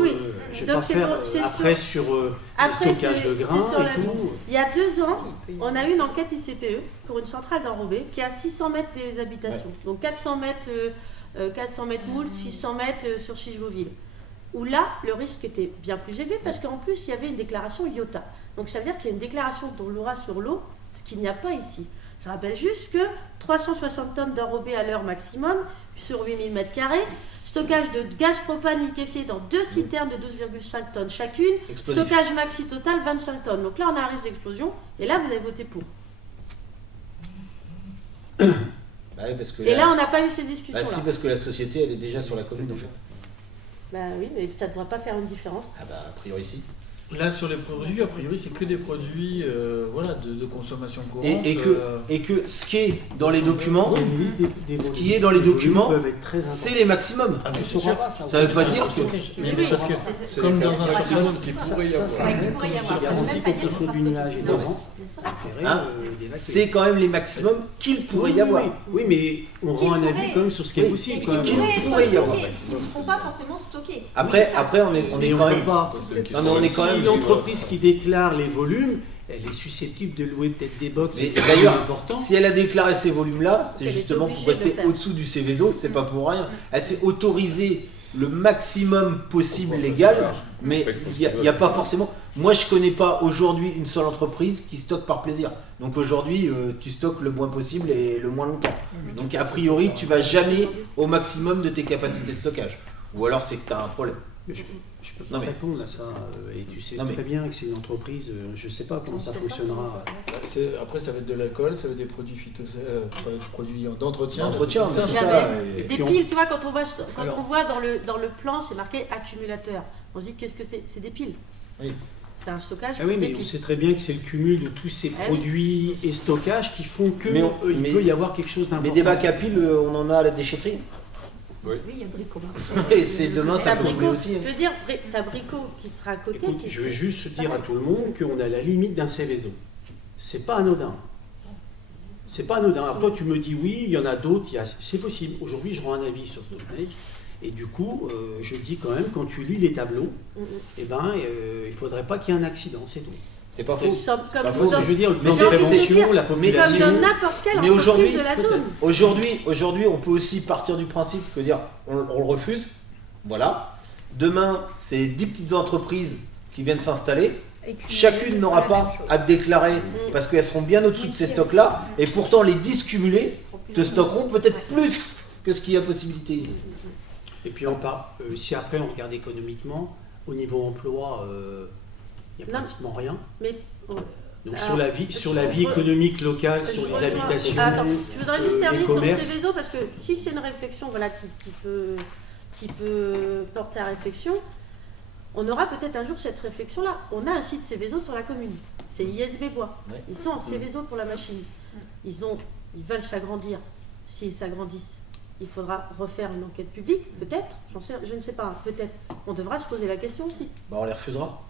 Je ne vais pas faire après sur le stockage de grains et tout. Il y a 2 ans, on a eu une enquête ICPE pour une centrale d'Enrobé qui a 600 mètres des habitations. Donc 400 mètres Moult, 600 mètres sur Chicheville. où là, le risque était bien plus élevé parce qu'en plus, il y avait une déclaration IOTA. Donc ça veut dire qu'il y a une déclaration d'Onlora sur l'eau, ce qu'il n'y a pas ici. Je rappelle juste que 360 tonnes d'enrobé à l'heure maximum sur 8000 m², stockage de gaz propane liquéfié dans 2 citernes de 12,5 tonnes chacune, Explosif. stockage maxi total 25 tonnes. Donc là, on a un risque d'explosion et là, vous avez voté pour. Bah oui, parce que Et là, on n'a pas eu ces discussions-là. Bah si, parce que la société, elle est déjà sur la commune, en fait. Bah oui, mais ça ne devrait pas faire une différence. Ah bah, a priori, si. Là, sur les produits, a priori, c'est que des produits voilà, de consommation courante. Et que ce qui est dans les documents, Des ce volumes. qui est dans les documents, peuvent être très c'est les maximums. Ah, mais c'est sûr. sûr. Ça veut pas dire que... Mais parce que, comme dans un maximum qui pourrait y avoir. Si quelque chose du nuage est devant, Hein, c'est quand même les maximums qu'il pourrait y avoir. Oui, mais on rend un avis quand même sur ce qui est possible. Quand même. Ils pourrait y avoir. ne seront pas forcément stockés. Après, on est Et quand on même peut pas. Non, mais on est quand Si même. l'entreprise qui déclare les volumes, elle est susceptible de louer peut-être des box. Mais et c'est d'ailleurs, important. si elle a déclaré ces volumes-là, c'est Elle était justement pour obligée de rester le faire. au-dessous du Céveso, c'est pas pour rien. Elle s'est autorisée le maximum possible légal, mais il n'y a pas forcément... Moi, je connais pas aujourd'hui une seule entreprise qui stocke par plaisir. Donc aujourd'hui, tu stockes le moins possible et le moins longtemps. Donc a priori, tu vas jamais au maximum de tes capacités de stockage. Ou alors c'est que tu as un problème. Je peux pas Non, mais- répondre à ça. Et tu sais Non, mais- très bien que c'est une entreprise, je sais pas comment ça fonctionnera. Après, ça va être de l'alcool, ça va être des produits produits d'entretien. D'entretien, tout mais ça. c'est Il y ça. avait et- des puis on- piles, tu vois, quand on Alors- voit dans le plan, c'est marqué accumulateur. On se dit, qu'est-ce que c'est? C'est des piles. Oui. C'est un stockage Ah oui, des mais on piles. sait très bien que c'est le cumul de tous ces Ah oui. produits et stockages qui font que Mais il mais- peut y avoir quelque chose d'important. Mais des bacs à piles, on en a à la déchetterie. Oui, il y a bricomarché. Et c'est demain, ça T'as peut rouler Brico, aussi. je veux dire, t'as Brico qui sera à côté. Écoute, je veux juste dire à tout le monde qu'on est à la limite d'un Céveso. C'est pas anodin. C'est pas anodin. Alors toi, tu me dis oui, il y en a d'autres, c'est possible. Aujourd'hui, je rends un avis sur Tolmec. Et du coup, je dis quand même, quand tu lis les tableaux, eh ben, il faudrait pas qu'il y ait un accident, c'est tout. C'est pas faux. Comme Pas vous faux, en- Je veux dire, Mais dans c'est- la prévention, la comme population. dans n'importe quelle Mais entreprise de la zone. Aujourd'hui, on peut aussi partir du principe que dire on le refuse, voilà. Demain, c'est 10 petites entreprises qui viennent s'installer. Et puis, Chacune ce n'aura sera la pas même chose. à te déclarer parce qu'elles seront bien au-dessous de ces stocks-là. Et pourtant, les 10 cumulés te stockeront peut-être plus que ce qu'il y a possibilité ici. Et puis on parle, si après on regarde économiquement, au niveau emploi, il n'y a Non. pratiquement rien. Mais Donc Alors, sur la vie économique locale, sur les habitations, Attends, je voudrais juste les terminer sur commerces. Céveso parce que si c'est une réflexion voilà, qui peut porter à réflexion, on aura peut-être un jour cette réflexion-là. On a un site Céveso sur la commune. C'est ISB Bois. Ouais. Ils sont en Céveso pour la machine. Ils veulent s'agrandir. S'ils s'agrandissent, il faudra refaire une enquête publique, peut-être. Je ne sais pas, peut-être. On devra se poser la question aussi. Bah, on les refusera.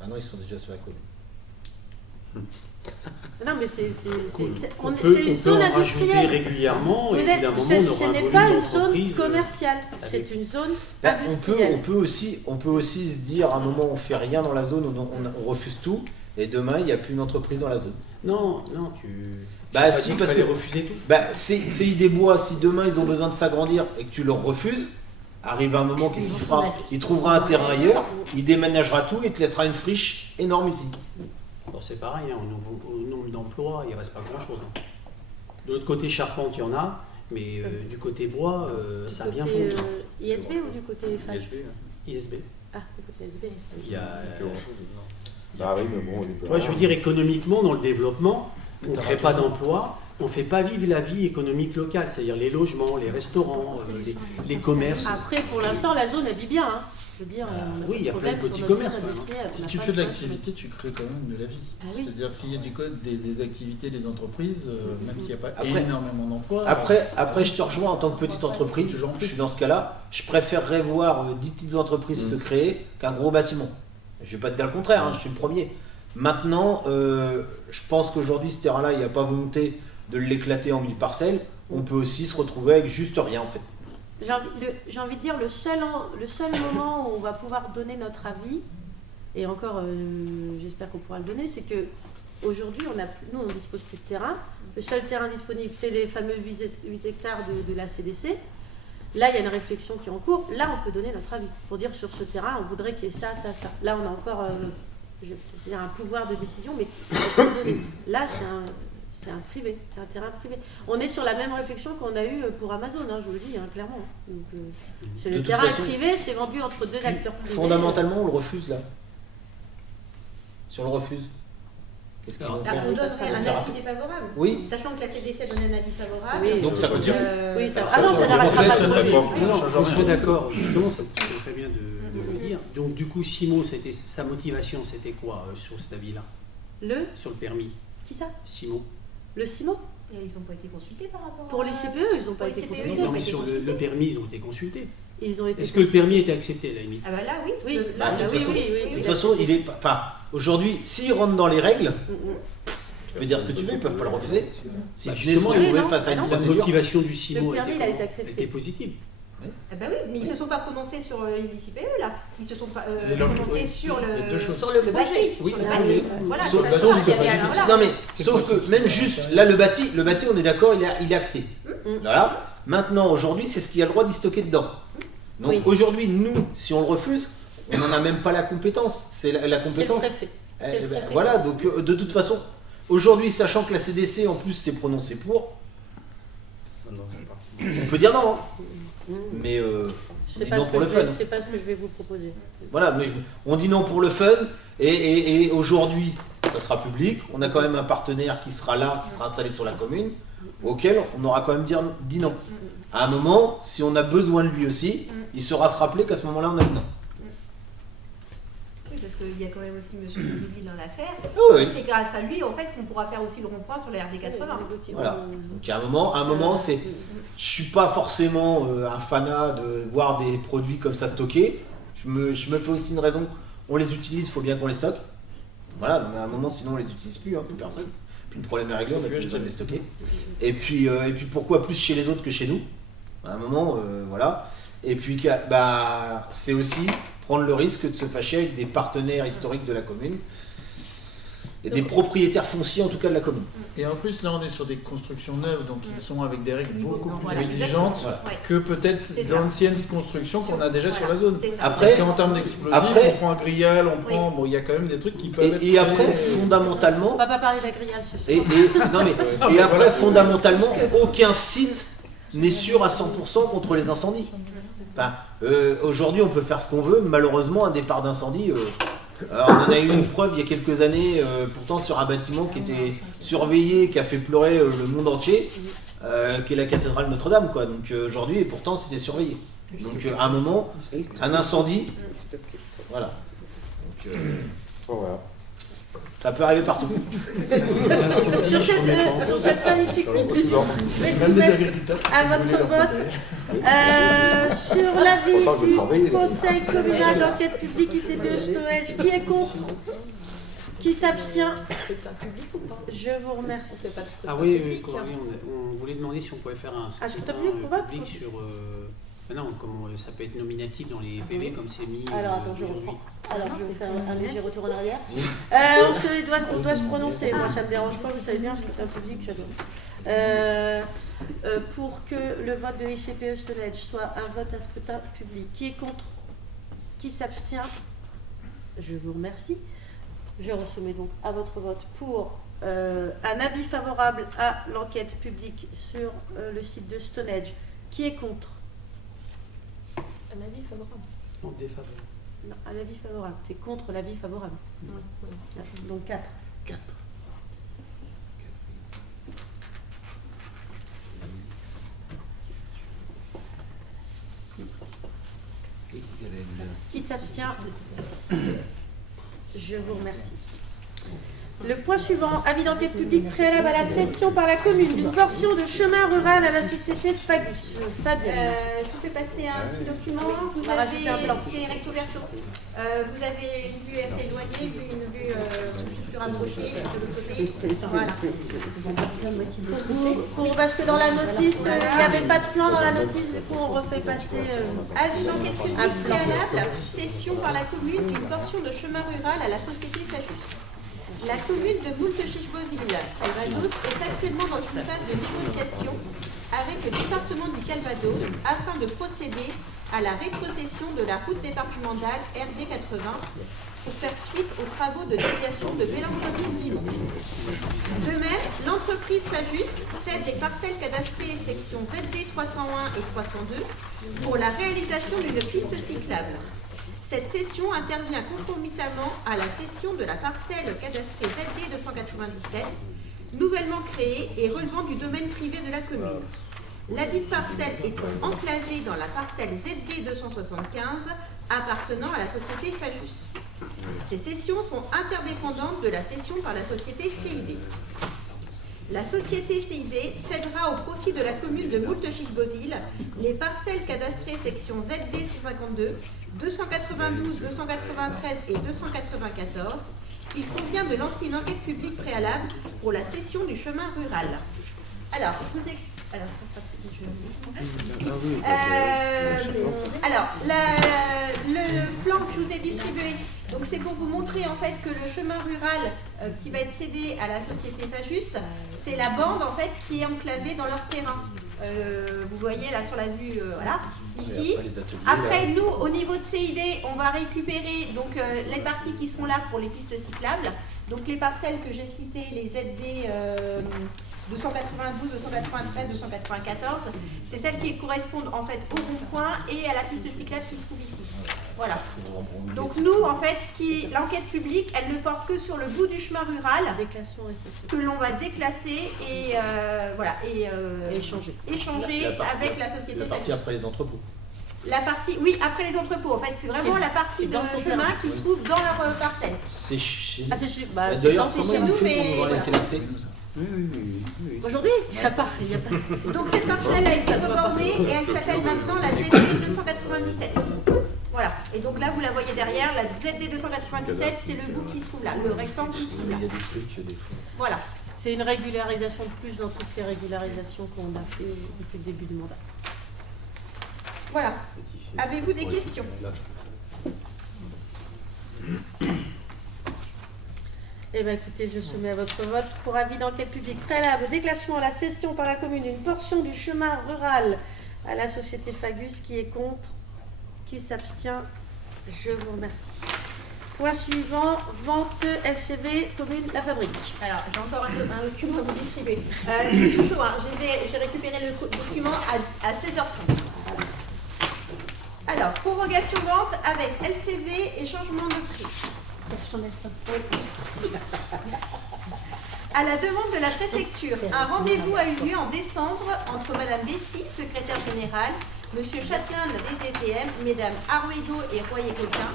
Maintenant, ils sont déjà sur la commune. Non, mais c'est on peut une en zone rajouter industrielle. régulièrement Vous et êtes- d'un moment ce on aura ce un n'est volume pas une zone d'entreprise, commerciale, c'est avec- une zone Bah, industrielle. on peut aussi se dire à un moment on fait rien dans la zone, on refuse tout, et demain il n'y a plus d'entreprise dans la zone. Non, tu. Bah, j'ai pas si, dit qu'il parce fallait que- refuser tout. Bah, c'est idée bois, si demain ils ont besoin de s'agrandir et que tu leur refuses, arrive un moment qu'est-ce qu'il fera? Il trouvera un terrain ailleurs, il déménagera tout et te laissera une friche énorme ici. Bon, c'est pareil, hein, au nombre d'emplois, il ne reste pas grand-chose. hein. De l'autre côté, Charpente, il y en a, mais du côté bois, Du ça a bien côté, fondu. ISB ou du côté FH ISB. Ah, du côté ISB. Il y a, Bah oui, mais bon, ouais, je veux dire, économiquement, dans le développement, on ne t'as crée raté pas ça. d'emploi, on ne fait pas vivre la vie économique locale, c'est-à-dire les logements, les restaurants, les commerces. Après, pour l'instant, la zone, elle vit bien. Hein. Je veux dire, on a oui, il y a pas plein de problème petits sur notre commerces, zone quand même, hein. industrielle. Si On tu n'a fais pas de de l'activité, tu crées quand même de la vie. Ah oui. C'est-à-dire s'il y a des activités des entreprises, même s'il n'y a pas Après- énormément d'emplois. Après, je te rejoins en tant que petite entreprise, je suis dans ce cas-là, je préférerais voir 10 petites entreprises se créer qu'un gros bâtiment. Je ne vais pas te dire le contraire, hein, je suis le premier. Maintenant, je pense qu'aujourd'hui, ce terrain-là, il n'y a pas volonté de l'éclater en 1000 parcelles. On peut aussi se retrouver avec juste rien en fait. J'ai envie de dire, le seul moment où on va pouvoir donner notre avis, et encore, j'espère qu'on pourra le donner, c'est que aujourd'hui, nous, on ne dispose plus de terrain. Le seul terrain disponible, c'est les fameux 8 hectares de la CDC. Là, il y a une réflexion qui est en cours. Là, on peut donner notre avis pour dire sur ce terrain, on voudrait qu'il y ait ça, ça, ça. Là, on a encore je vais peut-être dire un pouvoir de décision, mais on peut donner. Là, c'est un privé, c'est un terrain privé. On est sur la même réflexion qu'on a eue pour Amazon, hein, je vous le dis clairement. Donc, c'est De le toute terrain façon, privé, c'est vendu entre deux acteurs privés. Fondamentalement, on le refuse là. Si on le refuse, qu'est-ce qu'ils vont Là, faire on donnerait un avis défavorable. Oui. Sachant que la CDC donne un avis favorable. Oui. Donc ça continue. Oui, ça ah non, ça n'arrêtera pas de On soit d'accord, justement, c'est très bien de le dire. Donc du coup, Simo, sa motivation, c'était quoi sur cet avis-là? Sur le permis. Qui ça? Simo. Le CIMO? Et ils n'ont pas été consultés par rapport Pour à... les CPE, ils n'ont pas Pour été les CPE, consultés. ils ont Non, mais été sur consultés. le permis, ils ont été consultés. Ils ont été Est-ce que le permis était accepté à la limite? Ah bah là, oui. Oui, Le- Bah, là, de toute oui, façon, oui, oui, de oui. toute façon, il est pas. Enfin, aujourd'hui, s'il rentre dans les règles, tu peux dire ce que tu veux, ils peuvent pas le refuser. Si Bah, ce n'est se justement, retrouver non, face à non. une La procédure. motivation du Simo Le permis, il a été était accepté. positive. Ah bah oui, mais ils ne se sont pas prononcés sur l'ICPE là. Ils se sont pas C'est leur- prononcés oui, sur il y a deux choses. Sur le bâti. projet. Oui. Sur le Ah bâti. oui. Voilà, Sauf- c'est sauf ça. que- Non mais, sauf que même juste, là le bâti, on est d'accord, il est acté. Voilà. Maintenant, aujourd'hui, c'est ce qu'il y a le droit d'y stocker dedans. Donc Oui. aujourd'hui, nous, si on le refuse, on n'en a même pas la compétence. C'est la compétence. C'est le préfet. C'est le préfet. Voilà, donc de toute façon, aujourd'hui, sachant que la CDC en plus s'est prononcée pour, on peut dire non. Hein. Mais on dit non pour le fun. C'est pas ce que je vais vous proposer. Voilà, mais on dit non pour le fun, et aujourd'hui, ça sera public. On a quand même un partenaire qui sera là, qui sera installé sur la commune, auquel on aura quand même dit non. À un moment, si on a besoin de lui aussi, il saura se rappeler qu'à ce moment-là, on a dit non. Oui, parce qu'il y a quand même aussi M. Bouville dans l'affaire. oui. C'est grâce à lui en fait qu'on pourra faire aussi le rond-point sur la RD 80. Voilà. Donc à un moment, c'est, je suis pas forcément un fanat de voir des produits comme ça stockés. Je me fais aussi une raison. On les utilise, il faut bien qu'on les stocke. Voilà, mais à un moment, sinon on les utilise plus, plus personne. Puis le problème est réglé, on n'a plus besoin de les stocker. Et puis pourquoi plus chez les autres que chez nous? À un moment, voilà. Et puis c'est aussi prendre le risque de se fâcher avec des partenaires historiques de la commune. Et des propriétaires fonciers en tout cas de la commune. Et en plus, là, on est sur des constructions neuves, donc ils sont avec des règles beaucoup plus Voilà, exigeantes exactement. que peut-être d'anciennes constructions qu'on a déjà sur la zone. C'est ça. Après- Parce qu'en termes d'explosifs, après- on prend un grillal, on prend... Bon, il y a quand même des trucs qui peuvent être... Et après, très- fondamentalement, On va pas parler d'agrial ce soir. et après, fondamentalement, aucun site n'est sûr à 100% contre les incendies. Enfin, aujourd'hui, on peut faire ce qu'on veut. Malheureusement, un départ d'incendie, alors, on en a eu une preuve il y a quelques années, pourtant sur un bâtiment qui était surveillé, qui a fait pleurer le monde entier, qui est la cathédrale Notre-Dame, quoi. Donc aujourd'hui, et pourtant, c'était surveillé. Donc à un moment, un incendie, voilà. Donc, Voilà. ça peut arriver partout. Sur cette magnifique conclusion, je vais Même des soumettre agriculteurs. à votre vote sur l'avis du Conseil communal d'enquête publique ICPE Stoël. Qui est contre? Qui s'abstient? Je vous remercie. Ah oui, Coralie, on voulait demander si on pouvait faire un scrutin public pour vote, public sur... non, comment ça peut être nominatif dans les PV comme c'est mis Alors attends, je aujourd'hui. reprends. Alors je vais faire un léger retour en arrière. On doit se prononcer. Moi ça me dérange pas, vous savez bien, scrutin public, j'adore. Pour que le vote de ICPE Stoledge soit un vote à scrutin public. Qui est contre? Qui s'abstient? Je vous remercie. Je ressoumets donc à votre vote pour un avis favorable à l'enquête publique sur le site de Stonehenge. Qui est contre? Un avis favorable. Non, défavorable. Non, un avis favorable. C'est contre l'avis favorable. Donc 4. 4. Qui s'abstient? Je vous remercie. Le point suivant, avis d'enquête publique préalable à la cession par la commune d'une portion de chemin rural à la société Fagus. Fabienne. Je vous fais passer un petit document. Vous On va rajouter un plan. c'est recto verso. Vous avez une vue assez éloignée, une vue plus rapprochée de l'autre côté. Voilà. Parce que dans la notice, il n'y avait pas de plan dans la notice, du coup on refait passer Avis d'enquête publique un plan. préalable, cession par la commune d'une portion de chemin rural à la société Fagus. La commune de Moultechiche-Beauville, est actuellement dans une phase de négociation avec le département du Calvados afin de procéder à la rétrocession de la route départementale RD 80 pour faire suite aux travaux de déviation de Bélancourt-Vimont. De même, l'entreprise Fajus cède les parcelles cadastrées sections ZD 301 et 302 pour la réalisation d'une piste cyclable. Cette cession intervient concomitamment à la cession de la parcelle cadastrée ZD 297, nouvellement créée et relevant du domaine privé de la commune. Ladite parcelle étant enclavée dans la parcelle ZD 275 appartenant à la société Fajus. Ces cessions sont interdépendantes de la cession par la société CID. La société CID cédera au profit de la commune de Moultes-Chiche-Beauville les parcelles cadastrées section ZD 152, 292, 293 et 294. Il convient de lancer une enquête publique préalable pour la cession du chemin rural. Alors, je vous explique. Le plan que je vous ai distribué, donc c'est pour vous montrer en fait que le chemin rural qui va être cédé à la société Fajus, c'est la bande en fait qui est enclavée dans leur terrain. Vous voyez là sur la vue, voilà, ici. Après, nous, au niveau de CID, on va récupérer donc les parties qui sont là pour les pistes cyclables. Donc les parcelles que j'ai citées, les ZD 292, 293, 294, c'est celles qui correspondent en fait au rond-point et à la piste cyclable qui se trouve ici. Voilà. Donc nous, en fait, l'enquête publique, elle ne porte que sur le bout du chemin rural que l'on va déclasser et voilà et échanger avec la société. La partie après les entrepôts. La partie, oui, après les entrepôts. En fait, c'est vraiment la partie de chemin qui se trouve dans leur parcelle. C'est chez nous. D'ailleurs, c'est chez nous, mais on va laisser l'accès. Aujourd'hui, il n'y a pas. Donc cette parcelle a été reformée et elle s'appelle maintenant la ZD 297. Voilà. Et donc là, vous la voyez derrière, la ZD 297, c'est le bout qui se trouve là, le rectangle qui se trouve là. Il y a des trucs, des fois. Voilà. C'est une régularisation de plus dans toutes les régularisations qu'on a fait depuis le début du mandat. Voilà. Avez-vous des questions ? Eh bien écoutez, je soumets à votre vote pour avis d'enquête publique préalable au déclassement à la cession par la commune d'une portion du chemin rural à la société Fagus. Qui est contre? Qui s'abstient? Je vous remercie. Point suivant, vente FCV commune La Fabrique. Alors, j'ai encore un document à vous distribuer. C'est tout chaud, hein. J'ai récupéré le document à 16h30. Alors, prorogation vente avec LCV et changement de prix. À la demande de la préfecture, un rendez-vous a eu lieu en décembre entre Madame Bessy, secrétaire générale, Monsieur Châtelain de la DTTM, Mesdames Aruedo et Royer-Coquin,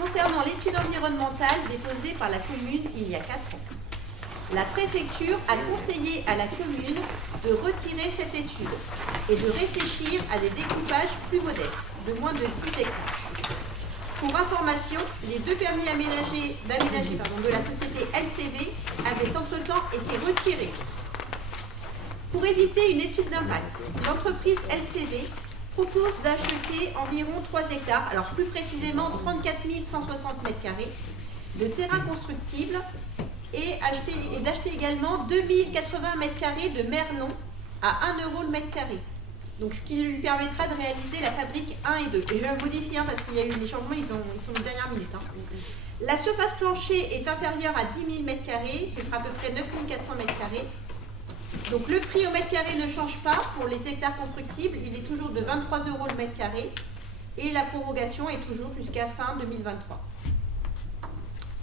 concernant l'étude environnementale déposée par la commune il y a 4 ans. La préfecture a conseillé à la commune de retirer cette étude et de réfléchir à des découpages plus modestes, de moins de 10 hectares. Pour information, les 2 permis d'aménager de la société LCV avaient entre-temps été retirés. Pour éviter une étude d'impact, l'entreprise LCV propose d'acheter environ 3 hectares, alors plus précisément 34 160 m² de terrain constructible et d'acheter également 2080 m² de Mernon à 1 € le mètre carré. Donc ce qui lui permettra de réaliser la fabrique 1 et 2. Et je vais modifier parce qu'il y a eu des changements, ils sont de dernière minute. La surface plancher est inférieure à 10 000 m², ce sera à peu près 9 400 m². Donc le prix au mètre carré ne change pas pour les hectares constructibles, il est toujours de 23 € le mètre carré et la prorogation est toujours jusqu'à fin 2023.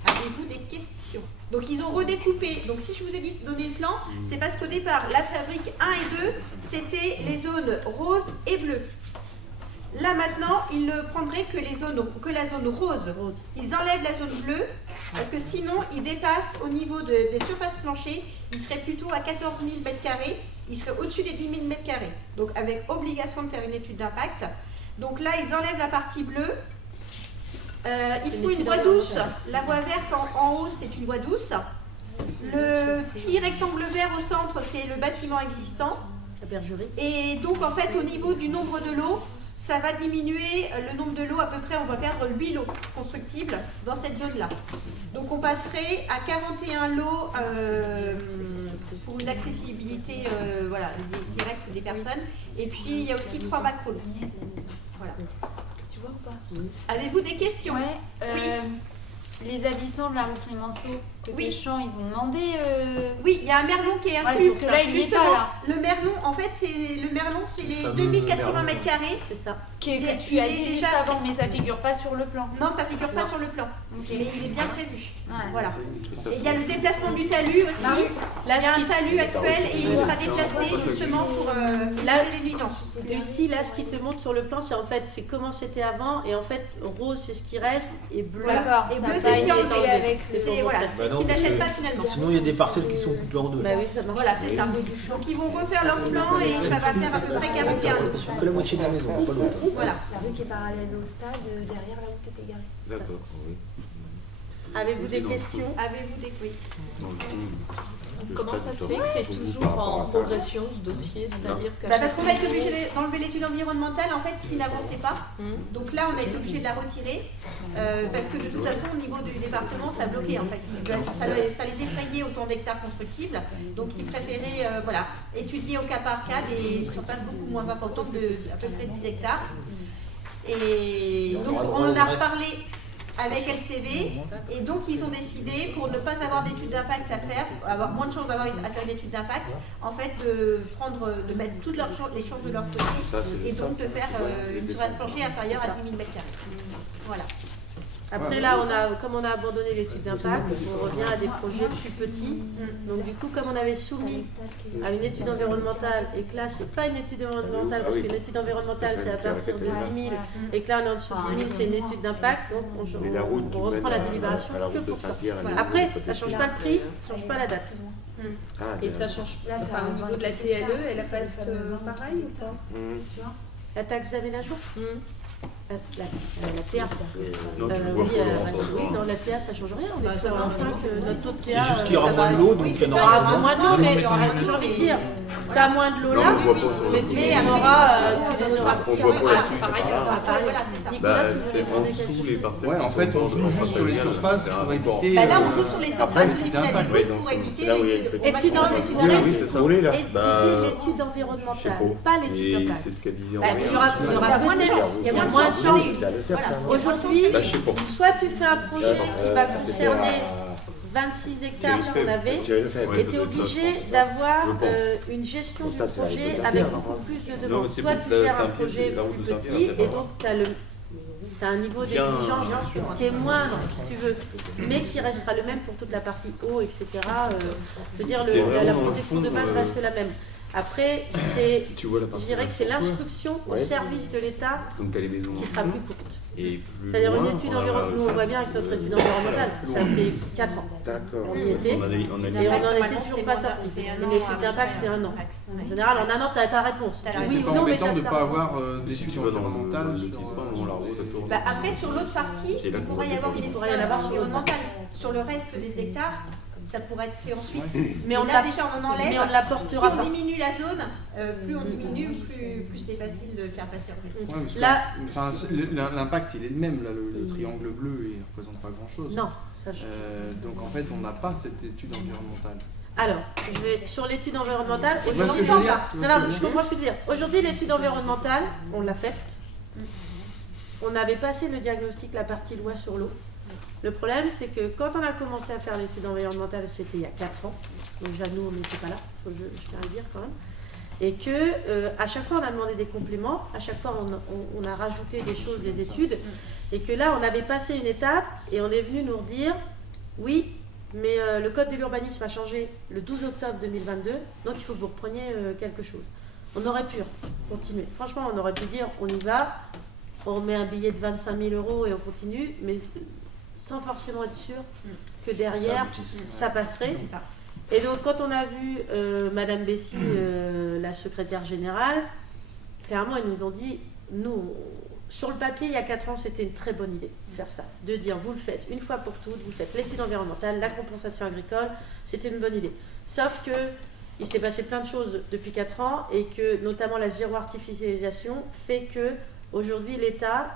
Avez-vous des questions? Donc ils ont redécoupé, donc si je vous ai donné le plan, c'est parce qu'au départ, la fabrique 1 et 2, c'était les zones roses et bleues. Là maintenant, ils ne prendraient que la zone rose. Ils enlèvent la zone bleue, parce que sinon, ils dépassent au niveau des surfaces planchées, ils seraient plutôt à 14 000 m², ils seraient au-dessus des 10 000 m². Donc avec obligation de faire une étude d'impact. Donc là, ils enlèvent la partie bleue. Il faut une voie douce. La voie verte en haut, c'est une voie douce. Le petit rectangle vert au centre, c'est le bâtiment existant. La bergerie. Et donc, en fait, au niveau du nombre de lots, ça va diminuer le nombre de lots à peu près, on va perdre 8 lots constructibles dans cette zone-là. Donc on passerait à 41 lots pour une accessibilité voilà, directe des personnes. Et puis il y a aussi 3 macros. Voilà. Tu vois ou pas? Avez-vous des questions? Ouais, oui. Les habitants de la rue Clémenceau, côté Champs, ils ont demandé. Oui, il y a un merlon qui est inscrit. Parce que là, il n'est pas là. Le merlon, en fait, c'est les 2080 mètres carrés. C'est ça. Que tu as dit déjà avant, mais ça figure pas sur le plan. Non, ça figure pas sur le plan. Mais il est bien prévu. Ouais. Voilà. Et il y a le déplacement du talus aussi. Là, il y a un talus actuel et il sera déplacé justement pour laver les nuisances. Lucie, là, ce qui te montre sur le plan, c'est en fait c'est comment c'était avant, et en fait rose c'est ce qui reste et bleu. Voilà. Et bleu c'est ce qui est enlevé. avec. C'est voilà, c'est ce qu'ils n'achètent pas finalement. Sinon, il y a des parcelles qui sont coupées en deux. Bah oui, ça marche. Voilà, c'est ça. Donc ils vont refaire leur plan et ça va faire à peu près 41 lots. Que la moitié de la maison, pas l'autre. Voilà. La rue qui est parallèle au stade, derrière là où tu étais garé. D'accord, oui. Avez-vous des questions? Avez-vous des oui. Comment ça se fait que c'est toujours en progression ce dossier? C'est-à-dire que Parce qu'on a été obligé d'enlever l'étude environnementale en fait qui n'avançait pas. Donc là on a été obligé de la retirer parce que de toute façon au niveau du département ça bloquait en fait. Ça les effrayait autant d'hectares constructibles. Donc ils préféraient voilà, étudier au cas par cas des surfaces beaucoup moins importantes de à peu près 10 hectares. Et donc on en a reparlé avec LCV, et donc ils ont décidé, pour ne pas avoir d'études d'impact à faire, avoir moins de chances d'avoir à faire une étude d'impact, en fait de mettre toutes les chances de leur côté, et donc de faire une surface plancher inférieure à 10 000 m². Voilà. Après là, comme on a abandonné l'étude d'impact, on revient à des projets plus petits. Donc du coup, comme on avait soumis à une étude environnementale, et que là, c'est pas une étude environnementale, parce qu'une étude environnementale, c'est à partir de 10 000, et que là, on est en dessous de 10 000, c'est une étude d'impact, donc on reprend la délibération que pour ça. Après, ça ne change pas le prix, ça ne change pas la date. Et ça change pas, enfin, au niveau de la TLE, elle reste pareil ou pas? La taxe d'aménagement la TA. Non, tu vois Oui, dans la TA, ça change rien. On est plus à 25, notre taux de TA. C'est juste qu'il y aura moins de l'eau, donc il y en aura moins de l'eau, mais j'ai envie de dire, tu as moins de l'eau là, mais tu les auras. On voit pas là-dessus. Nicolas, c'est en dessous les parcelles. Ouais, en fait, on joue juste sur les surfaces pour éviter. Là, on joue sur les surfaces pour éviter l'étude environnementale, pas l'étude d'impact. C'est ce qu'elle disait en Il y aura moins de chance. Il y a moins de chance. Aujourd'hui, soit tu fais un projet qui va concerner 26 hectares, là on avait, et tu es obligé d'avoir une gestion du projet avec beaucoup plus de demandes. Soit tu gères un projet plus petit, et donc tu as un niveau d'exigence qui est moindre, si tu veux, mais qui restera le même pour toute la partie eau, etc. Je veux dire, la protection de base reste la même. Après, je dirais que c'est l'instruction au service de l'État qui sera plus courte. C'est-à-dire une étude environnementale, nous on voit bien avec notre étude environnementale, ça fait 4 ans. D'accord. On y était, et on n'en était toujours pas sorti. Une étude d'impact, c'est 1 an. En général, en 1 an, tu as ta réponse. C'est pas embêtant de ne pas avoir d'études environnementales. Après, sur l'autre partie, il pourrait y avoir une étude environnementale. Sur le reste des hectares, ça pourrait être fait ensuite. Mais on l'a déjà, on en enlève. Mais on ne l'apportera pas. Si on diminue la zone, plus on diminue, plus c'est facile de faire passer en fait. Là, l'impact il est le même, là, le triangle bleu il ne représente pas grand chose. Non, donc en fait on n'a pas cette étude environnementale. Alors, sur l'étude environnementale, je comprends ce que tu veux dire. Aujourd'hui, l'étude environnementale, on l'a faite. On avait passé le diagnostic, la partie loi sur l'eau. Le problème, c'est que quand on a commencé à faire l'étude environnementale, c'était il y a 4 ans. Donc déjà, nous, on n'était pas là, je tiens à le dire quand même. Et que à chaque fois, on a demandé des compléments, à chaque fois, on a rajouté des choses, des études. Et que là, on avait passé une étape et on est venu nous redire, oui, mais le code de l'urbanisme a changé le 12 octobre 2022, donc il faut que vous repreniez quelque chose. On aurait pu continuer. Franchement, on aurait pu dire, on y va, on met un billet de 25 000 € et on continue, mais sans forcément être sûr que derrière ça passerait. Et donc quand on a vu Madame Bessy, la secrétaire générale, clairement ils nous ont dit, nous, sur le papier il y a 4 ans c'était une très bonne idée de faire ça, de dire vous le faites une fois pour toutes, vous faites l'étude environnementale, la compensation agricole, c'était une bonne idée. Sauf que il s'est passé plein de choses depuis 4 ans et que notamment la zéro artificialisation fait que Aujourd'hui, l'État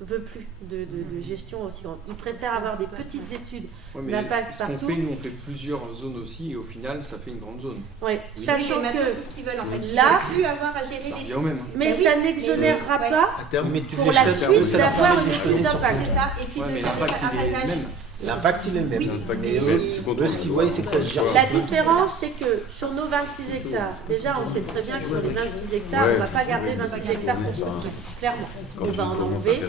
veut plus de gestion aussi grande. Il préfère avoir des petites études Ouais, mais d'impact ce qu'on partout. fait, nous on fait plusieurs zones aussi et au final ça fait une grande zone. Ouais, Oui. sachant Mais maintenant, que c'est ce qu'ils veulent en fait. là, Ils veulent plus avoir à gérer Ça les revient au même. mais oui, ça mais n'exonérera ouais. pas À terme, mais tu pour la l'échelonnes, suite ça leur d'avoir permet une d'échelonner étude sur d'impact. C'est ça. Et puis Ouais, de mais faire l'impact il est le un même. L'impact, il est le même. Oui. L'impact Mais- il est le même. Tu Eux, contrôles. ce qu'ils voient, c'est que ça se gère. La différence, c'est que sur nos 26 hectares, déjà on sait très bien que sur les 26 hectares, on ne va pas garder 26 hectares constructifs, clairement. On va en enlever.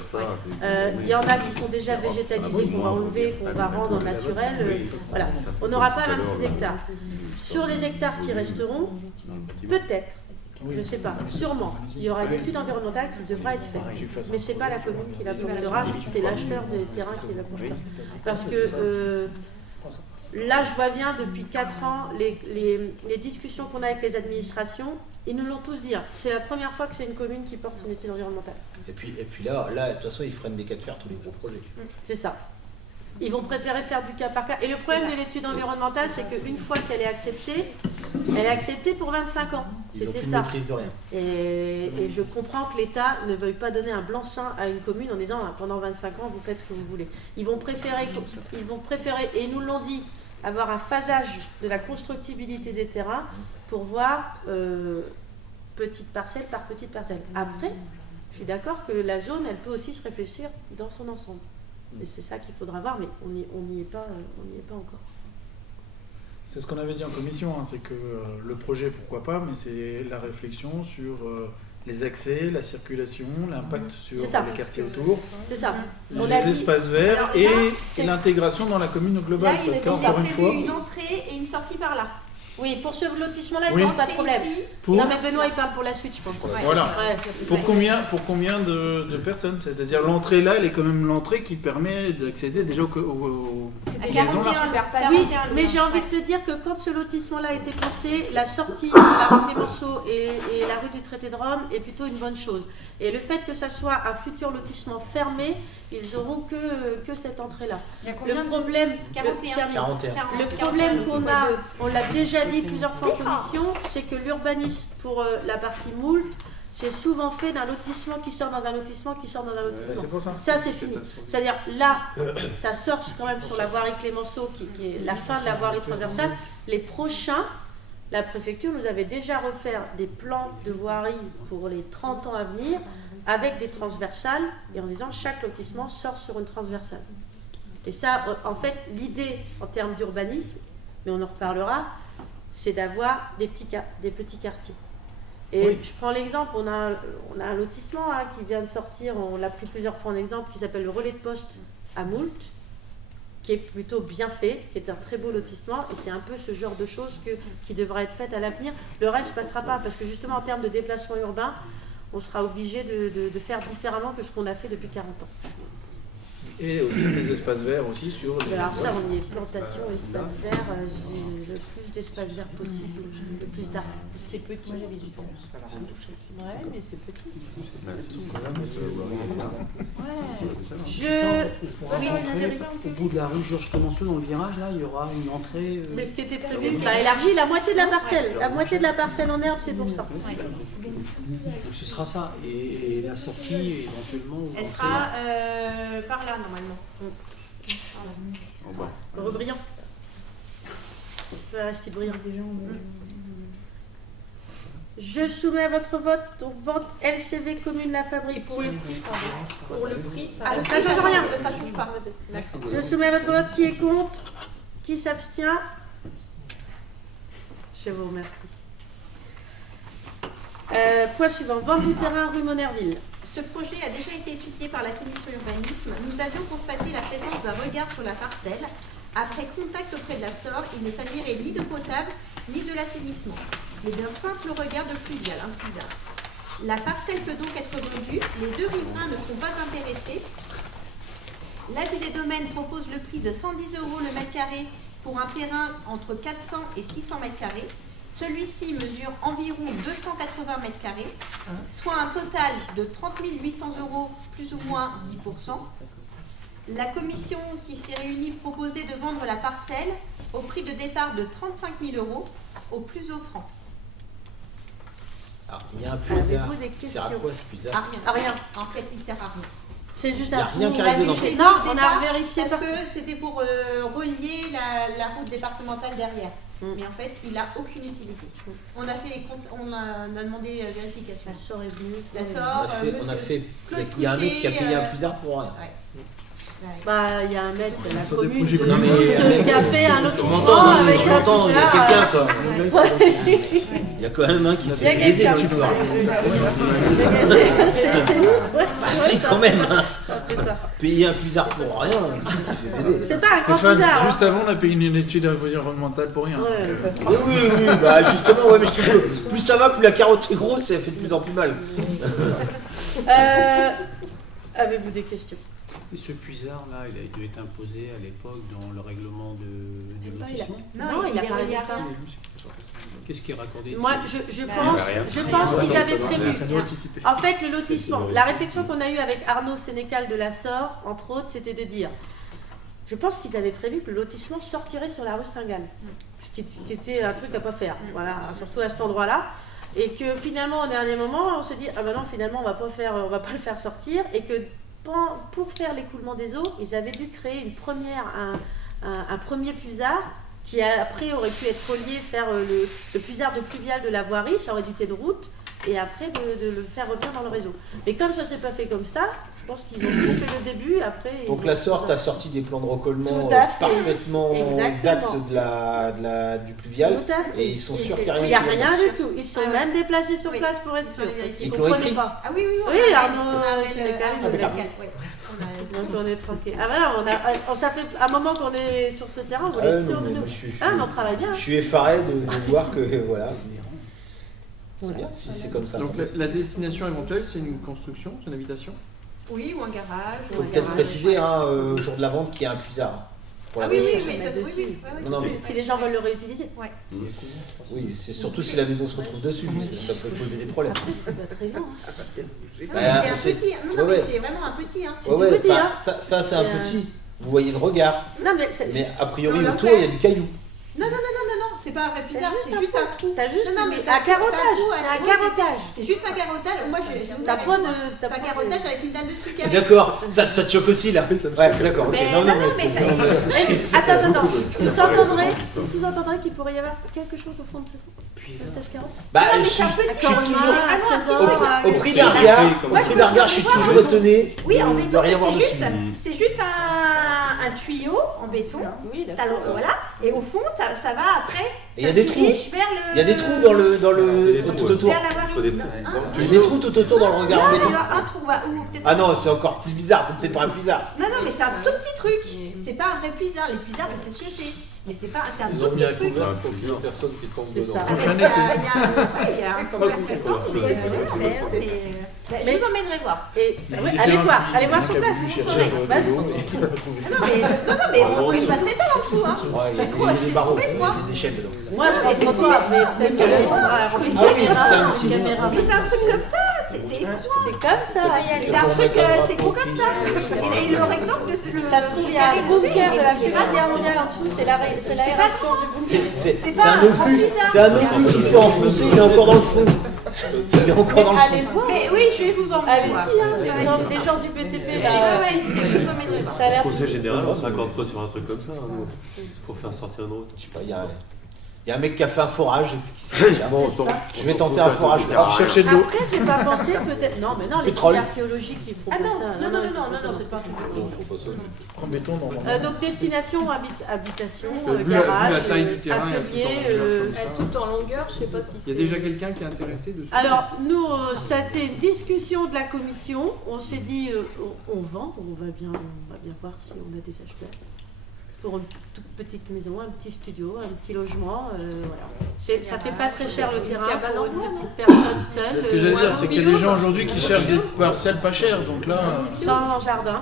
Il y en a qui sont déjà végétalisés, qu'on va enlever, qu'on va rendre naturels. Voilà. On n'aura pas 26 hectares. Sur les hectares qui resteront, peut-être, je ne sais pas, sûrement, il y aura une étude environnementale qui devra être faite. Mais ce n'est pas la commune qui la portera, c'est l'acheteur des terrains qui la portera. Parce que là, je vois bien depuis 4 ans les discussions qu'on a avec les administrations, ils nous l'ont tous dit. C'est la première fois que c'est une commune qui porte une étude environnementale. Et puis là, de toute façon, ils freinent des cas de fer tous les gros projets. C'est ça. Ils vont préférer faire du cas par cas. Et le problème de l'étude environnementale, c'est qu'une fois qu'elle est acceptée, elle est acceptée pour 25 ans. Ils n'ont C'était plus de ça. maîtrise de rien. Et je comprends que l'État ne veuille pas donner un blanc-seing à une commune en disant pendant 25 ans, vous faites ce que vous voulez. Ils vont préférer, et ils nous l'ont dit, avoir un phasage de la constructibilité des terrains pour voir petite parcelle par petite parcelle. Après, je suis d'accord que la zone, elle peut aussi se réfléchir dans son ensemble. Et c'est ça qu'il faudra voir, mais on n'y est pas encore. C'est ce qu'on avait dit en commission, hein, c'est que le projet, pourquoi pas, mais c'est la réflexion sur les accès, la circulation, l'impact sur C'est ça. les quartiers autour, C'est ça. les espaces verts Alors là, et l'intégration dans la commune au global. Là, Parce ils ont qu'encore une prévu fois, une entrée et une sortie par là. Oui, pour ce lotissement-là, Oui. il n'y aura pas de problème. Ici, pour, Non, mais Benoît, il parle pour la suite, je pense. voilà. Ouais. Pour combien de personnes? C'est-à-dire l'entrée là, elle est quand même l'entrée qui permet d'accéder déjà au C'est À déjà 41, un super passage. Oui, mais j'ai envie de te dire que quand ce lotissement-là a été pensé, la sortie de la rue Clémenceau et la rue du Traité de Rome est plutôt une bonne chose. Et le fait que ça soit un futur lotissement fermé, ils auront que cette entrée-là. Il y a combien Le problème, 41. 41. le problème qu'on a, on l'a déjà dit plusieurs fois en commission, c'est que l'urbanisme pour la partie moult, c'est souvent fait d'un lotissement qui sort dans un lotissement qui sort dans un lotissement. c'est pour ça. Ça, c'est fini. C'est-à-dire, là, ça sort quand même sur la voirie Clémenceau, qui est la fin de la voirie transversale. Les prochains, la préfecture nous avait déjà refait des plans de voirie pour les 30 ans à venir, avec des transversales, et en disant chaque lotissement sort sur une transversale. Et ça, en fait, l'idée en termes d'urbanisme, mais on en reparlera, c'est d'avoir des petits quartiers. Et Oui. je prends l'exemple, on a un lotissement qui vient de sortir, on l'a pris plusieurs fois en exemple, qui s'appelle le Relais de Poste à Moult, qui est plutôt bien fait, qui est un très beau lotissement, et c'est un peu ce genre de choses qui devra être faites à l'avenir. Le reste ne passera pas, parce que justement en termes de déplacement urbain, on sera obligé de faire différemment que ce qu'on a fait depuis 40 ans. Et aussi des espaces verts aussi sur les... Alors ça, on y est plantation, espace vert, j'ai le plus d'espace vert possible, le plus d'arbres. C'est petit. Ouais, mais c'est petit. Au bout de la rue Georges Clémenceau, dans le virage, là, il y aura une entrée. C'est ce qui était prévu. On a élargi la moitié de la parcelle. La moitié de la parcelle en herbe, c'est pour ça. Donc ce sera ça. Et la sortie, éventuellement. ou Elle l'entrée, sera par là normalement. En bas. Rue Briand. On peut rester brillant. Je soumets à votre vote, donc vente LCV commune La Fabrique. Pour le prix, pardon. Pour le prix, ça Ah, reste- ça change rien, ça change pas. Je soumets à votre vote. Qui est contre? Qui s'abstient? Je vous remercie. Point suivant. Vente du terrain rue Monerville. Ce projet a déjà été étudié par la commission urbanisme. Nous avions constaté la présence d'un regard sur la parcelle. Après contact auprès de la SOR, il ne s'agirait ni de potable ni de l'assainissement, mais d'un simple regard de fluvial, un fluvial. La parcelle peut donc être vendue. Les deux riverains ne sont pas intéressés. L'Avis des Domaines propose le prix de 110 € le mètre carré pour un terrain entre 400 et 600 mètres carrés. Celui-ci mesure environ 280 mètres carrés, soit un total de 30 800 € plus ou moins 10%. La commission qui s'est réunie proposait de vendre la parcelle au prix de départ de 35 000 € au plus offrant. Il y a un puisard. Avez-vous des Il sert à questions? quoi ce puisard? À rien. En fait, il sert à rien. C'est juste Il y a un rien trou. qui arrive dedans. Non, on a vérifié parce partout. que c'était pour relier la route départementale derrière. Mais en fait, il n'a aucune utilité. On a demandé vérification. La SOR est venue. La SOR, il y a un mec qui a payé un puisard pour rien. Bah, il y a un mec, c'est la sur des commune projets Non, mais- qui a fait un lotissement J'entends, avec un il y a puisard. quelqu'un quoi. Il y a quand même un qui s'est fait baiser dans l'histoire. C'est nous. Ouais. Bah si, quand même. Hein. Ça fait ça. Payer un puisard pour rien, si, il s'est fait baiser. C'est pas un grand Stéphane, puisard. juste avant, on a payé une étude environnementale pour rien. Ouais. Oui, bah justement, ouais, mais je trouve que plus ça va, plus la carotte est grosse, ça fait de plus en plus mal. Avez-vous des questions? Et ce puisard-là, il a dû être imposé à l'époque dans le règlement du lotissement. Non, il a pas rien. Qu'est-ce qui est raccordé Moi, je pense qu'ils avaient prévu. En fait, le lotissement, la réflexion qu'on a eue avec Arnaud Sénécal de la SOR, entre autres, c'était de dire, je pense qu'ils avaient prévu que le lotissement sortirait sur la rue Saint-Gall, ce qui était un truc à pas faire, voilà, surtout à cet endroit-là. Et que finalement, au dernier moment, on se dit, ah ben non, finalement, on va pas le faire sortir, et que pour faire l'écoulement des eaux, ils avaient dû créer un premier puisard qui après aurait pu être relié, faire le puisard de pluvial de la voirie, ça aurait dû être de route, et après de le faire revenir dans le réseau. Mais comme ça ne s'est pas fait comme ça, je pense qu'ils ont juste fait le début, après... Donc la SOR a sorti des plans de recollement Tout à fait. parfaitement exacts du pluvial, Tout à fait. et ils sont sûrs qu'il n'y a Il n'y a rien. rien du tout. Ils se sont même déplacés sur place pour être sûrs, parce qu'ils Ils ne l'ont comprenaient écrit. pas. Ah oui, Oui, Arnaud Sénécal, Arnaud il l'a Sénécal, dit. ouais. Donc on est tranquille. Ah voilà, ça fait un moment qu'on est sur ce terrain, on voulait être sûr de nous. Mais on travaille bien. Je suis effaré de voir que voilà. C'est bien si c'est comme ça. Donc la destination éventuelle, c'est une construction, c'est une habitation? Oui, ou un garage. Il faut peut-être préciser au jour de la vente qu'il y a un puisard. Pour la Ah oui, maison. oui. Non, mais- Si les gens veulent le réutiliser. Ouais. Oui, c'est surtout si la maison se retrouve dessus, ça peut poser des problèmes. Après, c'est pas très grand. C'est un petit. Non, mais c'est vraiment un petit. Ouais, petit, hein. ça c'est un petit. Vous voyez le regard. Non, Mais a priori Non, autour il y a du caillou. Non, c'est pas un vrai puisard, c'est juste un trou. T'as juste Non, mais un carottage. C'est un carottage. C'est juste un carottage. Moi, T'as pas de. c'est un carottage avec une dalle dessus carrée. D'accord, ça te choque aussi là. Ouais, d'accord, ok. Mais non, mais ça. Attends. Tu sous-entendrais qu'il pourrait y avoir quelque chose au fond de cette carotte? Bah, Non, mais je c'est un petit suis toujours. Au prix d'un d'un regard, je suis toujours étonné Oui, en de béton, rien mais voir dessus. c'est juste un tuyau en béton. Oui, Voilà. Et au fond, ça va après. Et il y a des trous. Il y a des trous tout autour. Vers la voirie. Il y a des trous tout autour dans le regard en Non, béton. il y a un trou. Ou peut-être. Ah non, c'est encore plus bizarre, c'est pas un puisard. Non, mais c'est un tout petit truc. C'est pas un vrai puisard. Les puisards, je sais ce que c'est. Mais c'est un Ils tout ont mis un petit truc. couvert pour qu'il y ait personne qui tombe C'est dedans. ça. Ils ont fait un essai. Il y a un couvert. Je vous emmènerai voir. Allez voir sur place. Vas-y. Non, mais je passerai pas dans le trou. Ouais, il y a des barreaux, il y a des échelles dedans. Moi, je rentre pas, mais peut-être qu'elle prendra. Ah oui, c'est un petit. Mais c'est un truc comme ça. C'est étroit. C'est comme ça. C'est un truc, c'est gros comme ça. Et le rectangle de ce. Ça se trouve, il y a un bunker de la Seconde Guerre mondiale en dessous, c'est l'aération du bunker. C'est un obus, c'est un obus qui s'est enfoncé, il est encore dans le fond. Il est encore dans le Allez fond. le voir. Mais oui, je vais vous emmener voir. Allez-y, des gens du BTP là. Je vous emmènerai voir. Ça a l'air. Procès général, on s'accorde pas sur un truc comme ça, nous, pour faire sortir une route. Je sais pas, il y a un mec qui a fait un forage. Bon, je vais tenter un forage. Chercher de l'eau. Après, j'ai pas pensé peut-être. Non, mais non, les Pétrole. trucs archéologiques, ils font Ah pas non, ça. non, c'est pas. En béton, normalement. Donc, destination, habitation, Vu la garage, taille du terrain, atelier. Tout en longueur, je sais pas si c'est. Il y a déjà quelqu'un qui est intéressé dessus? Alors, nous, ça a été une discussion de la commission. On s'est dit, on vend, on va bien voir si on a des acheteurs. Pour une toute petite maison, un petit studio, un petit logement, voilà. Ça fait pas très cher le terrain pour une petite personne seule. C'est ce que j'allais dire, c'est qu'il y a des gens aujourd'hui qui cherchent des parcelles pas chères, donc là. Sans jardin.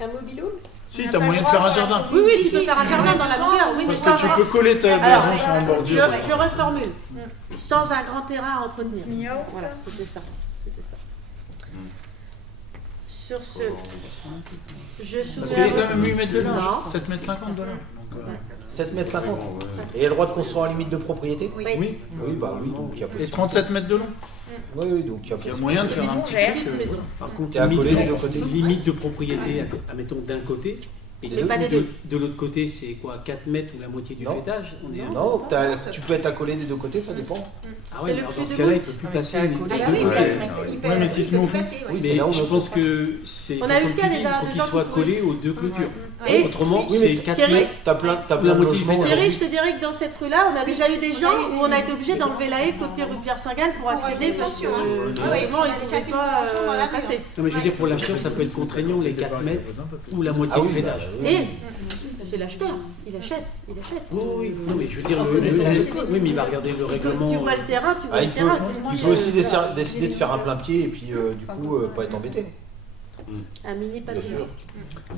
Un mobile-home? Si, t'as moyen de faire un jardin. Oui, tu peux faire un jardin dans la longueur, oui, mais Parce que tu peux coller ta maison sur un je bordure. reformule. Sans un grand terrain à entretenir. Voilà, c'était ça. Sur ce, je Parce qu'il y a soulève. quand même 8 mètres de large, Non. 7 mètres 50 de large. Donc, 7 mètres 50. Et il y a le droit de construire en limite de propriété? Oui. Oui. Oui, bah oui, donc il y a Et possibilité. 37 mètres de long. Oui, donc il y a Il y a moyen de faire un petit Cher. truc. Par contre, T'es accolé des deux côtés. limite de propriété, admettons d'un côté, et Mais pas des deux. de l'autre côté, c'est quoi, 4 mètres ou la moitié du Non. fêtage? On est à- Non, tu peux être accolé des deux côtés, ça dépend. Ah C'est ouais, le mais alors plus dans ce de cas-là, il route. peut plus Ouais, passer c'est une. accolé. Ah bah oui, Ouais, mais s'il se met au fond. Oui, c'est Mais là où je on pense peut- que c'est. On a eu le comme cas tu des dis, gars- il faut des qu'il gens soit qui collé aux deux clôtures. Et Autrement, oui, c'est mais 4 Thierry, mètres. T'as plein La de moitié du logements. fait. Thierry, je te dirais que dans cette rue-là, on a déjà eu des gens où on a été obligé d'enlever la haie côté rue Pierre-Saint-Gall pour accéder parce que justement, ils ne pouvaient pas passer. Non, mais je veux dire, pour l'acheteur, ça peut être contraignant, les 4 mètres ou la moitié Ah du oui, bah, fêtage. oui. Et c'est l'acheteur, il achète. Oui, oui, non, mais je veux dire, On connaissait la gestion. oui, mais il va regarder le règlement. Tu vois le terrain, tu vois Ah, le terrain. il peut aussi décider de faire un plein pied et puis du coup pas être embêté. Un mini Bien pavillon. sûr.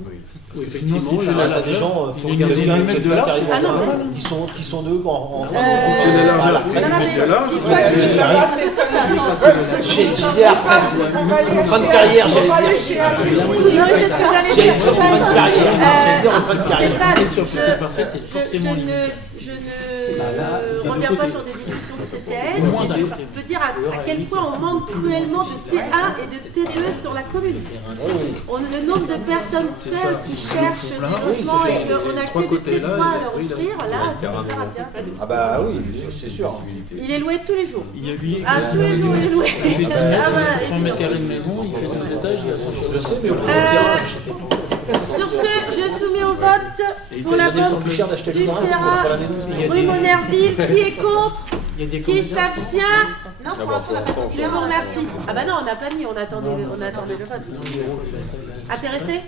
Oui, Sinon, effectivement, s'il fait Là, la t'as des gens, largeur, faut il y a regarder des quelqu'un mètres de qui large. arrive Ah non, en- mais- qui sont deux en train C'est la largeur. à la Non, retraite. non, Mais de large, mais- J'ai dit à la retraite. En fin de carrière, j'allais dire. J'allais dire en fin de carrière. J'allais dire en fin de carrière. Stéphane, sur petite parcelle, t'es forcément limité. je Bah là, il y a reviens deux pas côtés. sur des discussions de CCAS. Au moins d'un Je côté. peux dire à quel point on manque cruellement de T1 et de T2 sur la commune. Le nombre de personnes seules qui cherchent des logements et qu'on a que du T3 à leur offrir, là, tu peux faire un terrain. Ah bah oui, c'est sûr. Il est loué tous les jours. Il y a lui. Ah, tous les jours, il est loué. Il fait 10 Ah bah, mètres, 30 mètres carrés de maison, il fait 2 étages, il y a 100 Je sais, mais au prix du terrain. Sur ce, je soumets au vote pour la Ils sont vente plus chers d'acheter du le terrain que de construire la terrain maison. rue Monerville. Qui est contre? Il y a des Qui s'abstient? Non, pour l'instant, on n'a pas compris. Je vous remercie. Ah bah non, on n'a pas mis, on attendait le vote. Intéressé?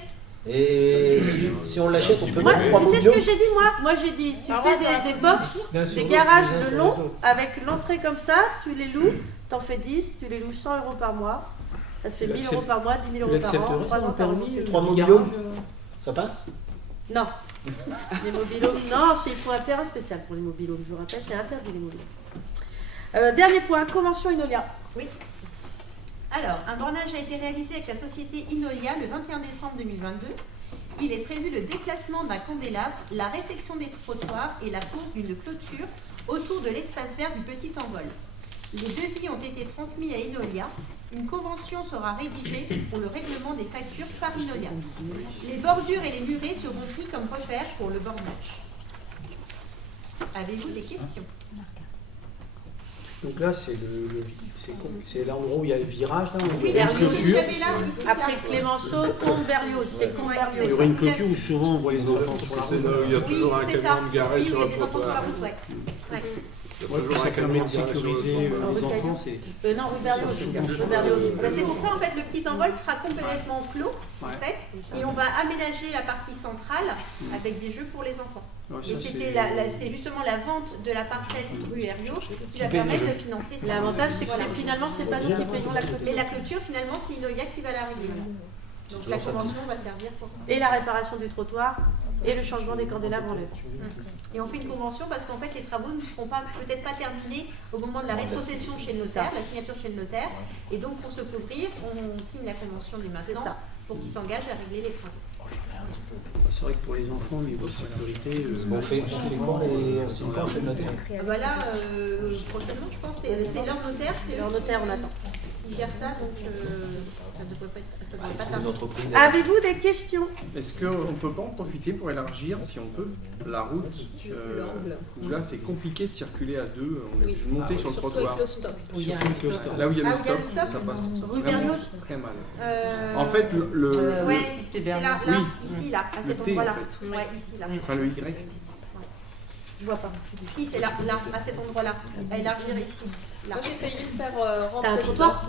Et si on l'achète, on peut Moi, mettre 3 tu sais ce millions. que j'ai dit moi? Moi j'ai dit, tu fais des box, des garages de long, avec l'entrée comme ça, tu les loues, t'en fais 10, tu les loues 100 € par mois. Ça te fait 1000 € par mois, 10 000 € par an, 3 ans par an. 3 mobilos, ça passe? Non. Les mobilos, non, il faut un terrain spécial pour les mobilos. Je vous rappelle, c'est interdit les mobilos. Dernier point, convention Inolia. Oui. Alors, un bornage a été réalisé avec la société Inolia le 21 décembre 2022. Il est prévu le déplacement d'un candélabre, la réfection des trottoirs et la pose d'une clôture autour de l'espace vert du Petit Envol. Les devis ont été transmis à Inolia. Une convention sera rédigée pour le règlement des factures par Inolia. Les bordures et les murets seront pris comme repère pour le bornage. Avez-vous des questions? Donc là, c'est l'endroit où il y a le virage, là, où il y a une Berlioz. clôture. Après Clémenceau, Comte Berlioz. C'est Comte Il y Berlioz. aurait une clôture où souvent on voit les enfants sur la C'est route. là où il y a toujours un c'est ça. camion de garé Oui, sur il y a le des enfants sur la trottoir. route, ouais. Ouais. Il y a Ouais, toujours ça un permet camion de de garé sur le sécuriser trottoir. les enfants. C'est Non, rue Berlioz. Rue Berlioz. Bah, c'est pour ça en fait le petit envol sera complètement clos en fait, et on va aménager la partie centrale avec des jeux pour les enfants. Ouais, Et ça, c'est justement la vente de la parcelle rue Herriot qui va permettre de financer ça. L'avantage, c'est que finalement, c'est pas nous qui payons la clôture. Et la clôture finalement c'est Inolia qui va la régler. Donc la convention va servir pour ça. Et la réparation du trottoir et le changement des candélabres en LED. Et on fait une convention parce qu'en fait les travaux ne seront peut-être pas terminés au moment de la rétrocession chez le notaire, la signature chez le notaire. Et donc pour se couvrir, on signe la convention dès maintenant ça. pour qu'ils s'engagent à régler les travaux. c'est vrai que pour les enfants, au niveau de sécurité, On fait quand chez le notaire? Ah bah là, prochainement, je pense, c'est leur notaire, c'est Leur notaire, on attend. Ils gèrent ça, donc ça ne devrait pas Une tarder. entreprise. Avez-vous des questions? Est-ce qu'on ne peut pas en profiter pour élargir, si on peut, la route où là c'est compliqué de circuler à deux, on est obligé de monter sur le trottoir. Avec le stop. Là où il y a le Ah, où il y a stop, le stop ça passe Rue vraiment Berlioz. très mal. Euh, En fait, ouais, c'est c'est là, Oui. ici, là, à Le cet T, endroit-là. en fait. Ouais, ici, là. enfin le Y. Je vois pas. Ici, c'est là, à cet endroit-là. À élargir ici. Là. Moi j'ai failli le faire rentrer. T'as un trottoir?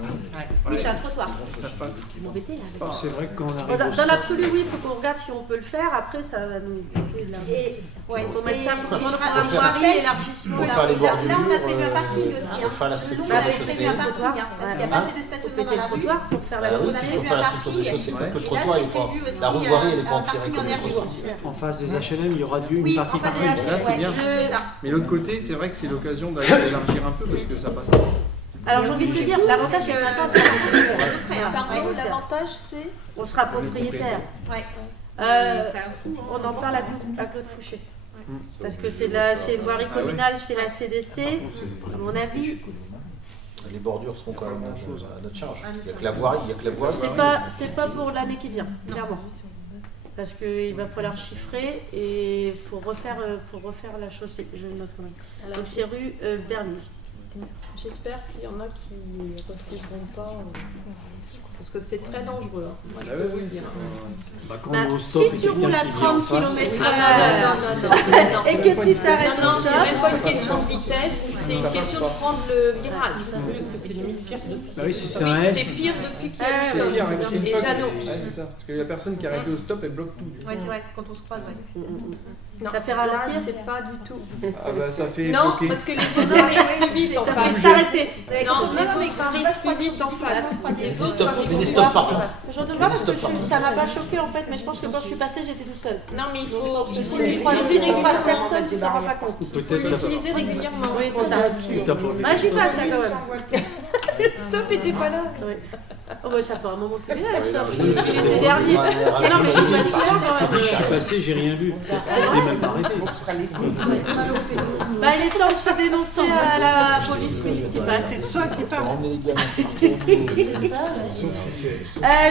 Oui, t'as un trottoir. Ça passe. Vous m'embêtez là. c'est vrai que quand on Bon, arrive au dans l'absolu, oui, il faut qu'on regarde si on peut le faire. Après, ça va nous coûter de l'argent. Et, ouais, Faut mettre ça pour et prendre je un rappelle- voirie, élargissement. Pour là. faire les Là, on a bordures, prévu un parking aussi. pour faire la Le long, structure on de avait prévu chaussée. un parking, hein, parce qu'il n'y a pas assez de Faut stationnement péter dans le la rue. trottoir pour faire la Ah oui, chaussée. il faut faire la structure de chaussée parce que le Et là, trottoir c'est est pas. prévu aussi La roue voirie, elle est pas un empirée parking comme en le air trottoir. libre. en face des HLM, il y aura une Oui, partie en face par des rue. Là, c'est ouais, bien. c'est ça. Mais l'autre côté, c'est vrai que c'est l'occasion d'élargir un peu parce que ça passe. Alors j'ai envie de te dire, l'avantage c'est que maintenant, Pardon, l'avantage c'est. on sera propriétaire. Ouais. On en parle à Claude Fouché. Parce que c'est une voirie communale chez la CDC, à mon avis. Les bordures seront quand même à notre charge. Il n'y a que la voirie. C'est pas pour l'année qui vient, clairement. Parce qu'il va falloir chiffrer et il faut refaire la chose. Je note quand même. Donc c'est rue Berlus. J'espère qu'il y en a qui refuseront pas. Parce que c'est très dangereux. Hein. Moi, je peux vous le dire. Quand on est au stop, si tu roules à 30 km/h et que tu t'arrêtes, non, c'est même pas une question de vitesse, c'est une question de prendre le virage. Parce que c'est limite pire depuis. Bah oui, si c'est un S. C'est pire depuis qu'il y a eu C'est pire, parce stop. qu'une Et fois Jeannot. c'est ça. Parce que la personne qui est arrêtée au stop, elle bloque tout. Ouais, c'est vrai, quand on se croise, ouais. Non, ça fait là, ralentir. c'est pas du tout. Ah bah ça fait Non, bloquer. parce que les autres arrivent plus vite en Ça face. fait s'arrêter. Non, les autres arrivent plus vite en face. Les autres arrivent des stops partout. J'entends pas parce que ça m'a pas choqué en fait, mais je pense que quand je suis passée, j'étais toute seule. Non, mais il faut Trois l'utiliser régulièrement. personnes, tu t'en rends pas compte. Il faut l'utiliser régulièrement. Oui, c'est ça. Bah, j'y passe là quand même. Stop était pas là. Oui. Oh, bah, ça fait un moment qu'il est là, le stop. C'était dernier. Non, mais j'y passe souvent quand même. Je suis passé, j'ai rien vu. C'était même pas arrêté. Bah, il est temps de se dénoncer à la police municipale. C'est toi qui parle.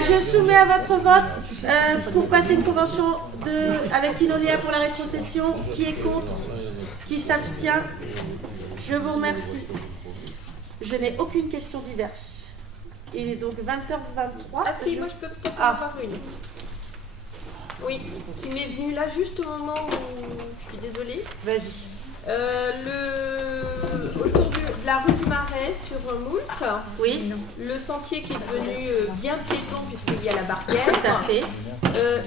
Je soumets à votre vote pour passer une convention avec Inolia pour la rétrocession. Qui est contre? Qui s'abstient? Je vous remercie. Je n'ai aucune question diverse. Il est donc 20h23. Ah si, moi je peux peut-être en avoir une. Oui, qui m'est venue là juste au moment où je suis désolée. Vas-y. Autour de la rue du Marais sur Moult, oui. Le sentier qui est devenu bien piéton puisqu'il y a la barrière. Tout à fait.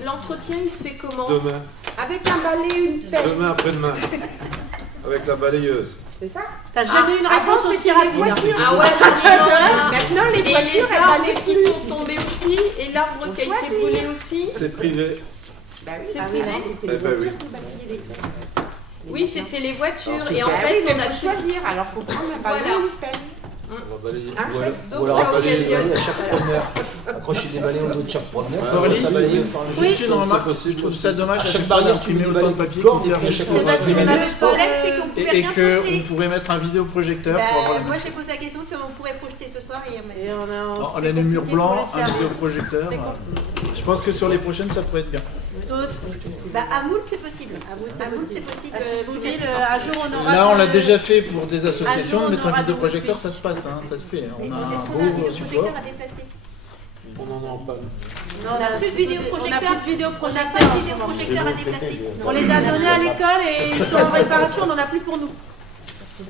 L'entretien il se fait comment? Demain. Avec un balai et une pelle. Demain après-demain. Avec la balayeuse. C'est ça? T'as jamais eu une réponse aussi rapide? Ah ouais, maintenant les voitures, et les arbres qui sont tombés aussi, et l'arbre qui a été brûlé aussi. C'est privé. C'est privé. Eh ben oui. Oui, c'était les voitures. Alors, et en fait, on a choisir. Alors, faut prendre un balai ou une pelle. On va balayer. Donc, ça occasionne. À chaque preneur. Accrocher des balais au dos de chaque preneur. Aurélie, Ça balaye. juste une remarque, je trouve ça dommage à chaque barrière, tu mets autant de papier qui sert à chaque fois. Le problème, c'est qu'on pouvait Et rien qu'on projeter. pourrait mettre un vidéoprojecteur pour avoir Moi, j'ai posé la question si on pourrait projeter ce soir. Et on a le mur blanc, un vidéoprojecteur. Je pense que sur les prochaines, ça pourrait être bien. À Moult, c'est possible. À Moult, c'est possible. Un jour, on aura. Là, on l'a déjà fait pour des associations, jour, on mettre un aura vidéoprojecteur, ça se passe, hein, ça se fait. On a un beau support. On en a en panne. On n'a plus de vidéoprojecteur. On n'a plus de vidéoprojecteur. On n'a pas de vidéoprojecteur à déplacer. On les a donnés à l'école et ils sont en réparation, on n'en a plus pour nous.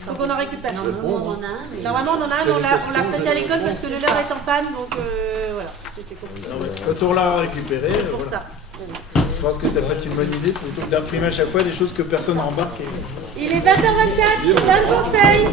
Donc on en récupère. Normalement, on en a un. mais- Normalement, on en a un, mais on l'a prêté à l'école parce que le leur est en panne, donc voilà. C'était compliqué. Quand on l'a récupéré, C'est pour voilà. ça. Je pense que ça peut être une bonne idée plutôt que d'imprimer à chaque fois des choses que personne n'a embarquées. Il est 20h24, plein de conseils.